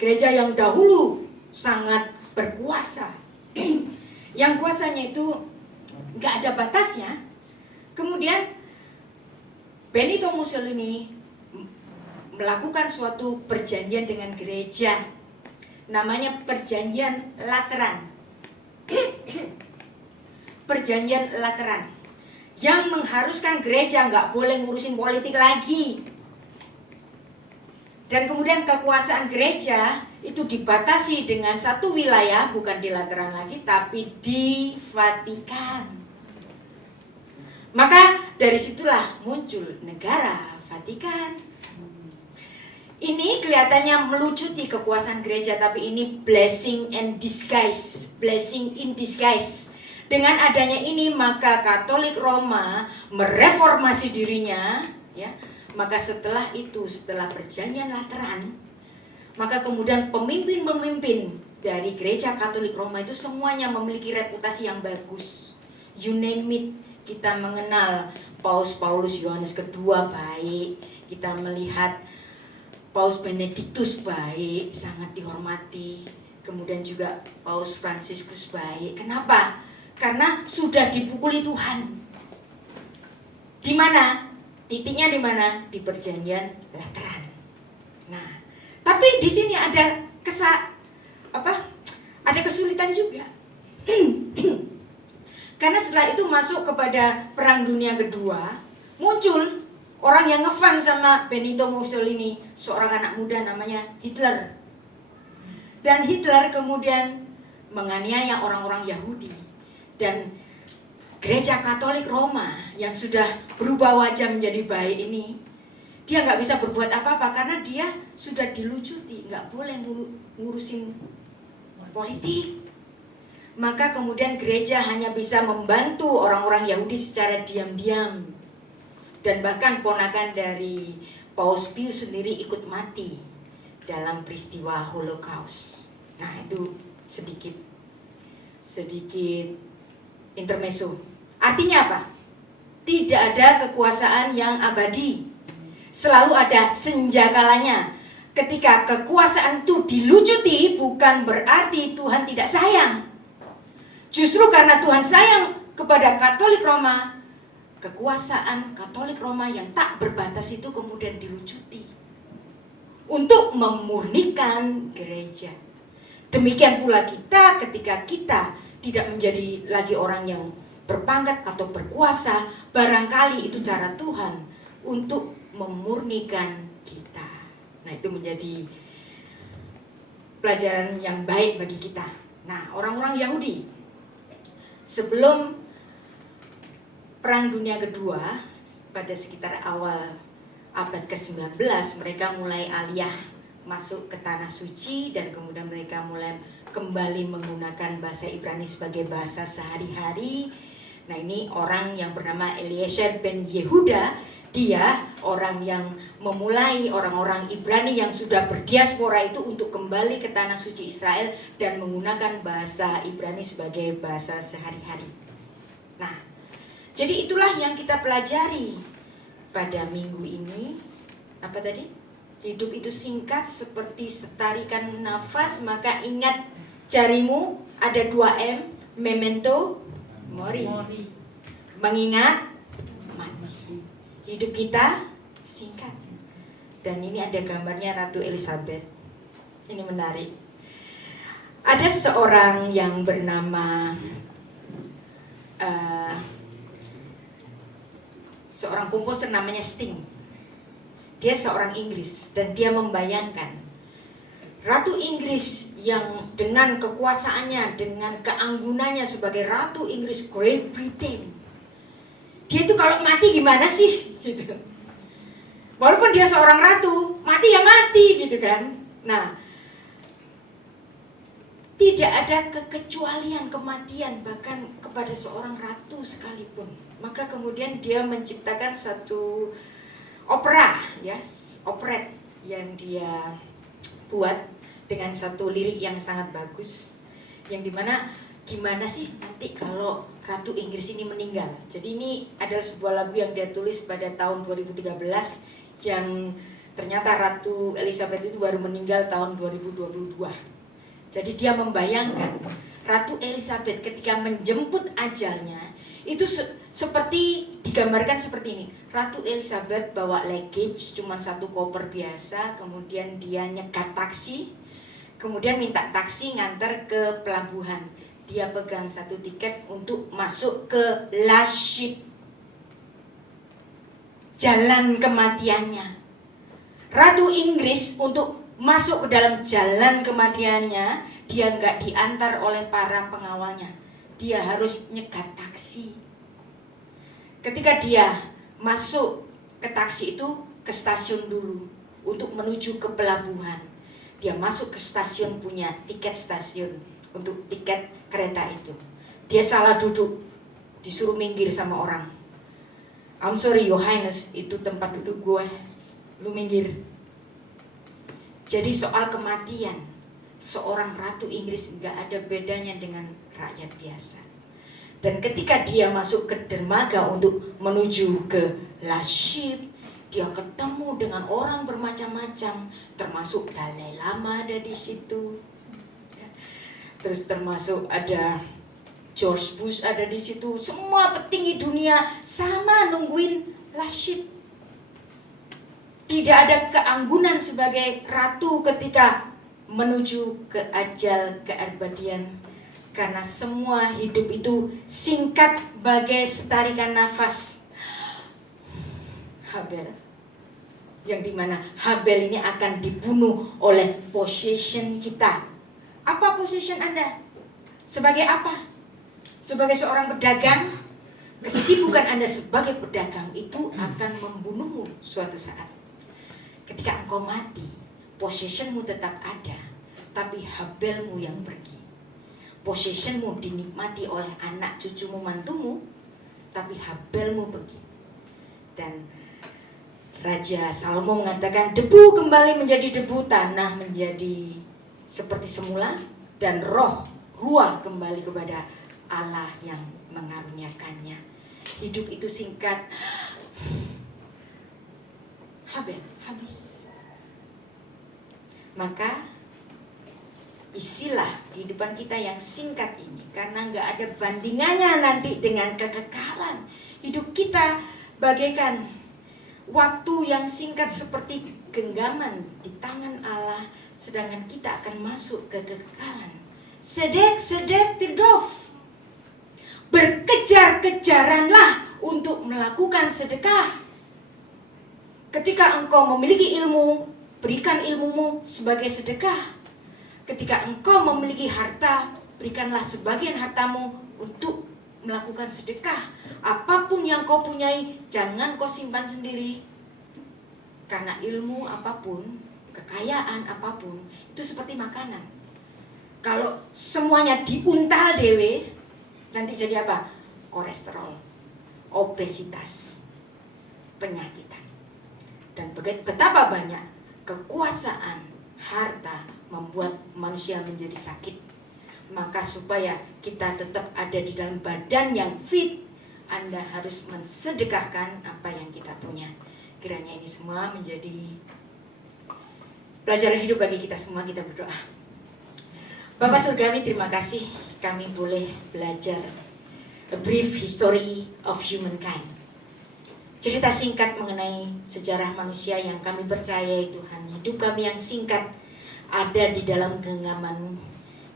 gereja yang dahulu sangat berkuasa, yang kuasanya itu nggak ada batasnya. Kemudian Benito Mussolini melakukan suatu perjanjian dengan gereja, namanya Perjanjian Lateran. Perjanjian Lateran yang mengharuskan gereja nggak boleh ngurusin politik lagi. Dan kemudian kekuasaan gereja itu dibatasi dengan satu wilayah, bukan di Lateran lagi, tapi di Vatikan. Maka dari situlah muncul negara Vatikan. Ini kelihatannya melucuti kekuasaan gereja, tapi ini blessing in disguise. Blessing in disguise. Dengan adanya ini, maka Katolik Roma mereformasi dirinya, ya. Maka setelah itu, setelah perjanjian Lateran, maka kemudian pemimpin-pemimpin dari gereja Katolik Roma itu semuanya memiliki reputasi yang bagus. You name it. Kita mengenal Paulus Yohanes kedua baik, kita melihat Paus Benediktus baik, sangat dihormati. Kemudian juga Paus Fransiskus baik. Kenapa? Karena sudah dipukuli Tuhan. Di mana? Titiknya di mana? Di perjanjian Lateran. Nah, tapi di sini ada ada kesulitan juga. Karena setelah itu masuk kepada Perang Dunia Kedua, muncul orang yang ngefans sama Benito Mussolini, seorang anak muda namanya Hitler. Dan Hitler kemudian menganiaya orang-orang Yahudi. Dan gereja Katolik Roma yang sudah berubah wajah menjadi baik ini Dia nggak bisa berbuat apa-apa karena dia sudah dilucuti, nggak boleh ngurusin politik. Maka kemudian gereja hanya bisa membantu orang-orang Yahudi secara diam-diam. Dan bahkan ponakan dari Paus Pius sendiri ikut mati dalam peristiwa Holocaust. Nah, itu sedikit intermezzo. Artinya apa? Tidak ada kekuasaan yang abadi. Selalu ada senjakalanya. Ketika kekuasaan itu dilucuti, bukan berarti Tuhan tidak sayang. Justru karena Tuhan sayang kepada Katolik Roma, kekuasaan Katolik Roma yang tak berbatas itu kemudian dilucuti untuk memurnikan gereja. Demikian pula kita, ketika kita tidak menjadi lagi orang yang berpangkat atau berkuasa, barangkali itu cara Tuhan untuk memurnikan kita. Nah, itu menjadi pelajaran yang baik bagi kita. Nah, orang-orang Yahudi sebelum Perang Dunia Kedua, pada sekitar awal abad ke-19, mereka mulai aliyah masuk ke Tanah Suci, dan kemudian mereka mulai kembali menggunakan bahasa Ibrani sebagai bahasa sehari-hari. Nah, ini orang yang bernama Eliezer ben Yehuda. Dia orang yang memulai orang-orang Ibrani yang sudah berdiaspora itu untuk kembali ke Tanah Suci Israel dan menggunakan bahasa Ibrani sebagai bahasa sehari-hari. Nah, jadi itulah yang kita pelajari pada minggu ini. Apa tadi? Hidup itu singkat seperti setarikan nafas, maka ingat jarimu, ada 2M, memento mori. Mengingat mati. Hidup kita singkat. Dan ini ada gambarnya Ratu Elizabeth. Ini menarik. Ada seorang yang bernama seorang komposer namanya Sting. Dia seorang Inggris dan dia membayangkan Ratu Inggris yang dengan kekuasaannya, dengan keanggunannya sebagai Ratu Inggris Great Britain, dia itu kalau mati gimana sih? Gitu. Walaupun dia seorang ratu, mati ya mati gitu kan. Nah, tidak ada kekecualian kematian bahkan kepada seorang ratu sekalipun. Maka kemudian dia menciptakan satu opera, ya, operet yang dia buat dengan satu lirik yang sangat bagus, yang dimana gimana sih nanti kalau Ratu Inggris ini meninggal. Jadi ini adalah sebuah lagu yang dia tulis pada tahun 2013, yang ternyata Ratu Elizabeth itu baru meninggal tahun 2022. Jadi dia membayangkan Ratu Elizabeth ketika menjemput ajalnya itu seperti digambarkan seperti ini. Ratu Elizabeth bawa luggage cuma satu koper biasa, kemudian dia nyegat taksi, kemudian minta taksi nganter ke pelabuhan. Dia pegang satu tiket untuk masuk ke last ship, jalan kematiannya. Ratu Inggris untuk masuk ke dalam jalan kematiannya, dia nggak diantar oleh para pengawalnya. Dia harus nyegat taksi. Ketika dia masuk ke taksi itu, ke stasiun dulu untuk menuju ke pelabuhan. Dia masuk ke stasiun, punya tiket stasiun untuk tiket kereta itu. Dia salah duduk, disuruh minggir sama orang. I'm sorry your highness, itu tempat duduk gue, lu minggir. Jadi soal kematian seorang Ratu Inggris nggak ada bedanya dengan rakyat biasa. Dan ketika dia masuk ke dermaga untuk menuju ke last ship, dia ketemu dengan orang bermacam-macam, termasuk Dalai Lama ada di situ. Terus termasuk ada George Bush ada di situ. Semua petinggi dunia sama nungguin last ship. Tidak ada keanggunan sebagai ratu ketika menuju ke ajal keabadian. Karena semua hidup itu singkat bagai setarikan nafas. Habel, yang dimana Habel ini akan dibunuh oleh possession kita. Apa possession Anda? Sebagai apa? Sebagai seorang pedagang, kesibukan Anda sebagai pedagang itu akan membunuhmu suatu saat. ketika engkau mati, possessionmu tetap ada, tapi Habelmu yang pergi. Possessionmu dinikmati oleh anak cucumu mantumu, tapi Habelmu pergi. Dan Raja Salomo mengatakan, debu kembali menjadi debu, tanah menjadi seperti semula, dan ruah kembali kepada Allah yang mengaruniakannya. Hidup itu singkat. Habel habis. Maka isilah kehidupan kita yang singkat ini, karena nggak ada bandingannya nanti dengan kekekalan. Hidup kita bagaikan waktu yang singkat seperti genggaman di tangan Allah, sedangkan kita akan masuk ke kekekalan. Sedek tidof. Berkejar-kejaranlah untuk melakukan sedekah. Ketika engkau memiliki ilmu, berikan ilmumu sebagai sedekah. Ketika engkau memiliki harta, berikanlah sebagian hartamu untuk melakukan sedekah. Apapun yang kau punyai, jangan kau simpan sendiri. Karena ilmu apapun, kekayaan apapun, itu seperti makanan. Kalau semuanya diuntal dewe, nanti jadi apa? Kolesterol, obesitas, penyakitan. Dan betapa banyak kekuasaan, harta membuat manusia menjadi sakit. Maka supaya kita tetap ada di dalam badan yang fit, Anda harus mensedekahkan apa yang kita punya. Kiranya ini semua menjadi pelajaran hidup bagi kita semua. Kita berdoa. Bapak Surgawi, terima kasih kami boleh belajar A Brief History of Humankind. Cerita singkat mengenai sejarah manusia yang kami percaya, Tuhan. Hidup kami yang singkat ada di dalam genggaman-Mu,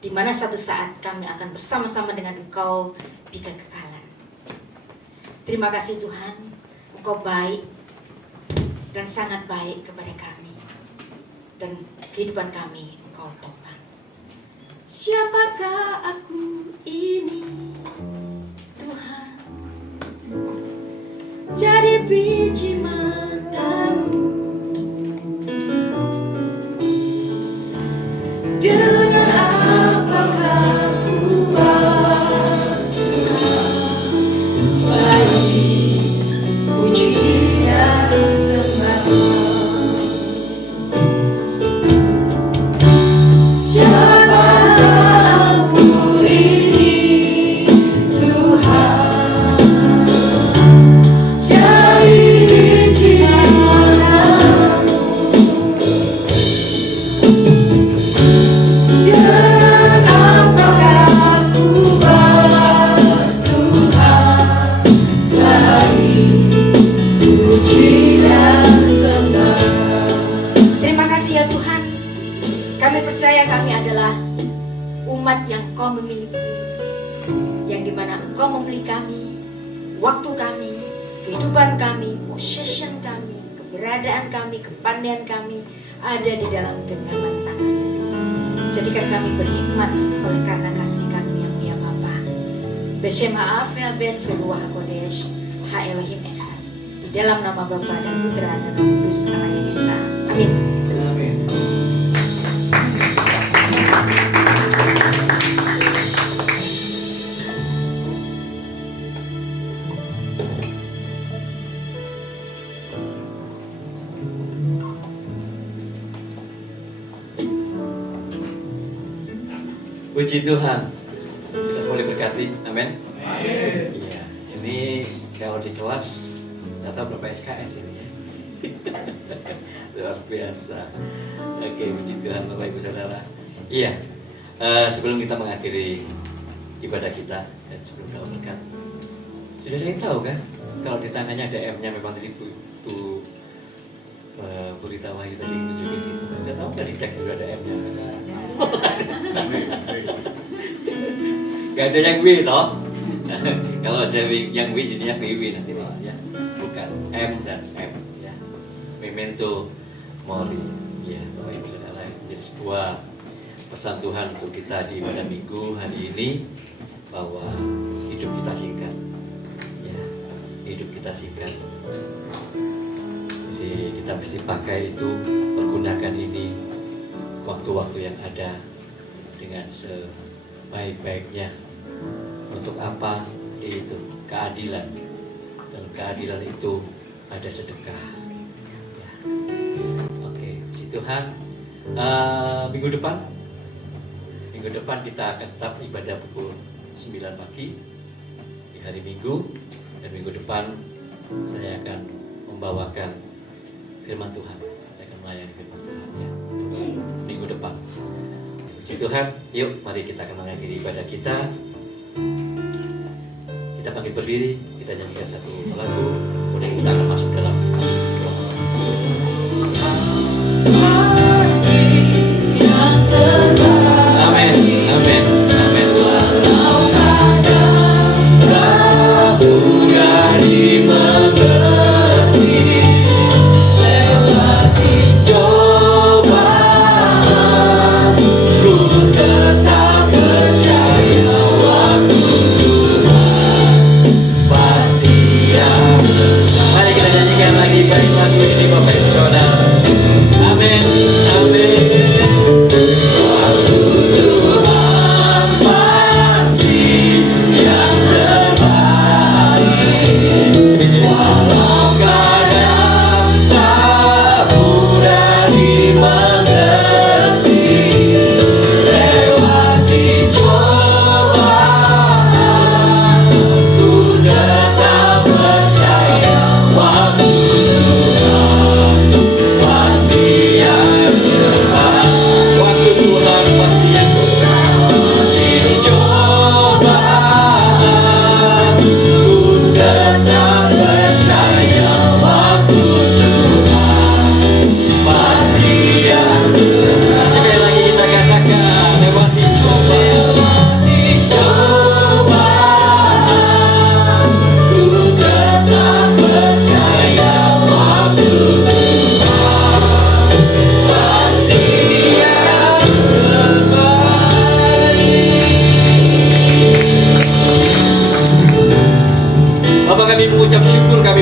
di mana satu saat kami akan bersama-sama dengan Engkau di kekekalan. Terima kasih Tuhan, Engkau baik dan sangat baik kepada kami. Dan kehidupan kami Engkau topang. Siapakah aku ini, Tuhan? Jadi biji matamu, dengan apakah ku balas Tuhan, selain puji dan sembah. Kepandaian kami ada di dalam genggaman tangan. Jadikan kami berhikmat oleh karena kasih karunia-Mu ya Bapa. Beshem ha'afel ben veluah kodesh ha'elohim echad. Di dalam nama Bapa dan Putra dan Roh Kudus Allah yang Esa. Amin. Amin. Puji Tuhan, kita semua diberkati, amin. Iya, ini kalau di kelas, nggak tahu berapa SKS ini ya. Luar biasa. Oke, puji Tuhan Bapak Ibu Saudara. Iya, sebelum kita mengakhiri ibadah kita dan sebelum kita berkat, sudah ada yang tahu kan? Kalau di tangannya ada M-nya, memang tadi Bu Rita Wahyu tadi tunjukin itu. Udah tahu nggak, dicek sudah ada M-nya? Gak ada yang W toh. Kalau ada yang W jadinya VW nanti ya. Bukan M dan M ya. Memento mori. Ya, Bapak Ibu Saudara, menjadi sebuah pesan Tuhan untuk kita di ibadah Minggu hari ini bahwa hidup kita singkat. Ya, hidup kita singkat. Jadi kita mesti pakai itu, pergunakan ini waktu-waktu yang ada dengan sebaik-baiknya. Untuk apa? Itu keadilan. Dan keadilan itu ada sedekah. Ya. Oke, puji Tuhan. Minggu depan kita akan tetap ibadah pukul 9 pagi di hari Minggu, dan minggu depan saya akan membawakan firman Tuhan. Saya akan melayani firman Tuhan ya. Minggu depan. Puji Tuhan. Yuk, mari kita akan mengakhiri ibadah kita. Kita bangkit berdiri, kita nyanyikan satu lagu, kemudian kita akan masuk dalam amin, amin, amin. Walau kadang tak mudah dimengerti, lewati cobaan, ku tetap percaya waktu Tuhan pasti yang benar. Mari kita nyanyikan lagi balik lagu ini Bapak Ibu Saudara. Amin, amin.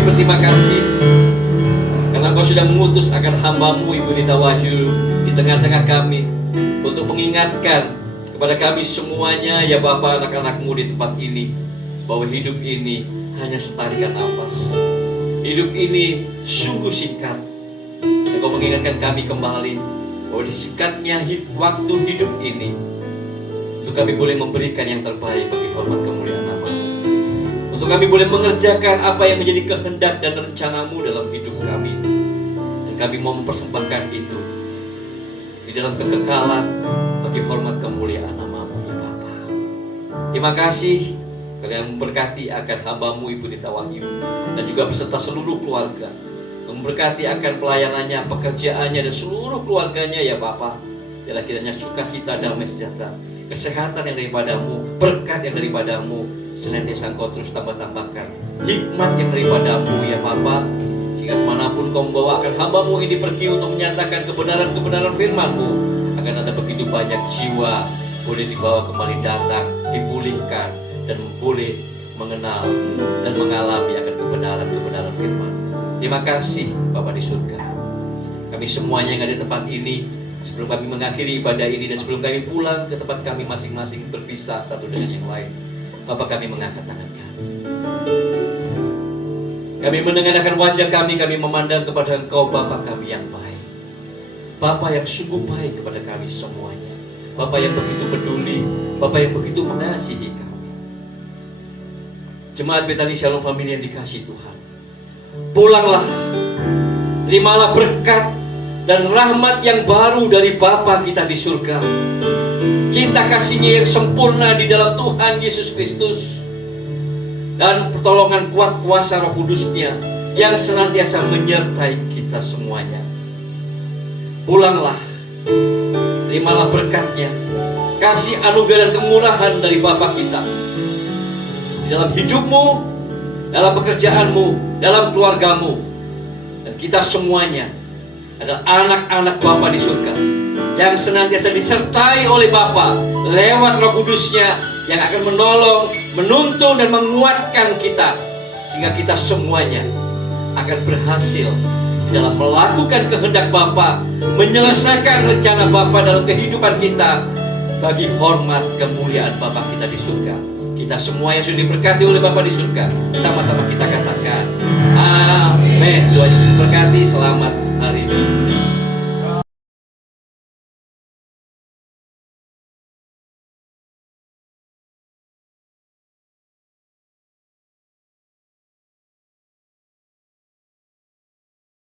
Terima kasih karena Engkau sudah mengutus akan hamba-Mu Ibu Rita Wahyu di tengah-tengah kami untuk mengingatkan kepada kami semuanya ya Bapa, anak-anak-Mu di tempat ini, bahwa hidup ini hanya setarikan nafas. Hidup ini sungguh singkat. Engkau mengingatkan kami kembali bahwa di singkatnya waktu hidup ini untuk kami boleh memberikan yang terbaik bagi hormat kemuliaan nama-Mu. Untuk kami boleh mengerjakan apa yang menjadi kehendak dan rencana-Mu dalam hidup kami. Dan kami mau mempersembahkan itu di dalam kekekalan bagi hormat kemuliaan nama-Mu ya Bapa. Terima kasih kalian memberkati akan hamba-Mu Ibu Rita Wahyu dan juga beserta seluruh keluarga. Memberkati akan pelayanannya, pekerjaannya dan seluruh keluarganya ya Bapa. Biarlah kiranya sukacita, damai sejahtera, kesehatan yang daripada-Mu, berkat yang daripada-Mu senantiasa Engkau terus tambah-tambahkan, hikmat yang daripada-Mu ya Bapa, sehingga kemanapun Kau membawa akan hamba-Mu ini pergi untuk menyatakan kebenaran-kebenaran firman-Mu, akan ada begitu banyak jiwa boleh dibawa kembali datang, dipulihkan, dan boleh mengenal dan mengalami akan kebenaran-kebenaran firman. Terima kasih Bapa di surga. Kami semuanya yang ada di tempat ini, sebelum kami mengakhiri ibadah ini dan sebelum kami pulang ke tempat kami masing-masing berpisah satu dengan yang lain, Bapak kami mengangkat tangan kami. Kami menengadahkan wajah kami memandang kepada Engkau Bapa kami yang baik. Bapa yang sungguh baik kepada kami semuanya. Bapa yang begitu peduli, Bapa yang begitu mengasihi kami. Jemaat Bethany Shalom Family yang dikasihi Tuhan, pulanglah, terimalah berkat dan rahmat yang baru dari Bapa kita di surga. Cinta kasih-Nya yang sempurna di dalam Tuhan Yesus Kristus, dan pertolongan kuat kuasa Roh Kudus-Nya yang senantiasa menyertai kita semuanya. Pulanglah, terimalah berkat-Nya, kasih anugerah dan kemurahan dari Bapa kita di dalam hidupmu, dalam pekerjaanmu, dalam keluargamu. Dan kita semuanya adalah anak-anak Bapa di surga yang senantiasa disertai oleh Bapa lewat Roh Kudus-Nya yang akan menolong, menuntun dan menguatkan kita, sehingga kita semuanya akan berhasil di dalam melakukan kehendak Bapa, menyelesaikan rencana Bapa dalam kehidupan kita, bagi hormat kemuliaan Bapa kita di surga. Kita semua yang sudah diberkati oleh Bapa di surga, sama-sama kita katakan amin. Tuhan Yesus berkati. Selamat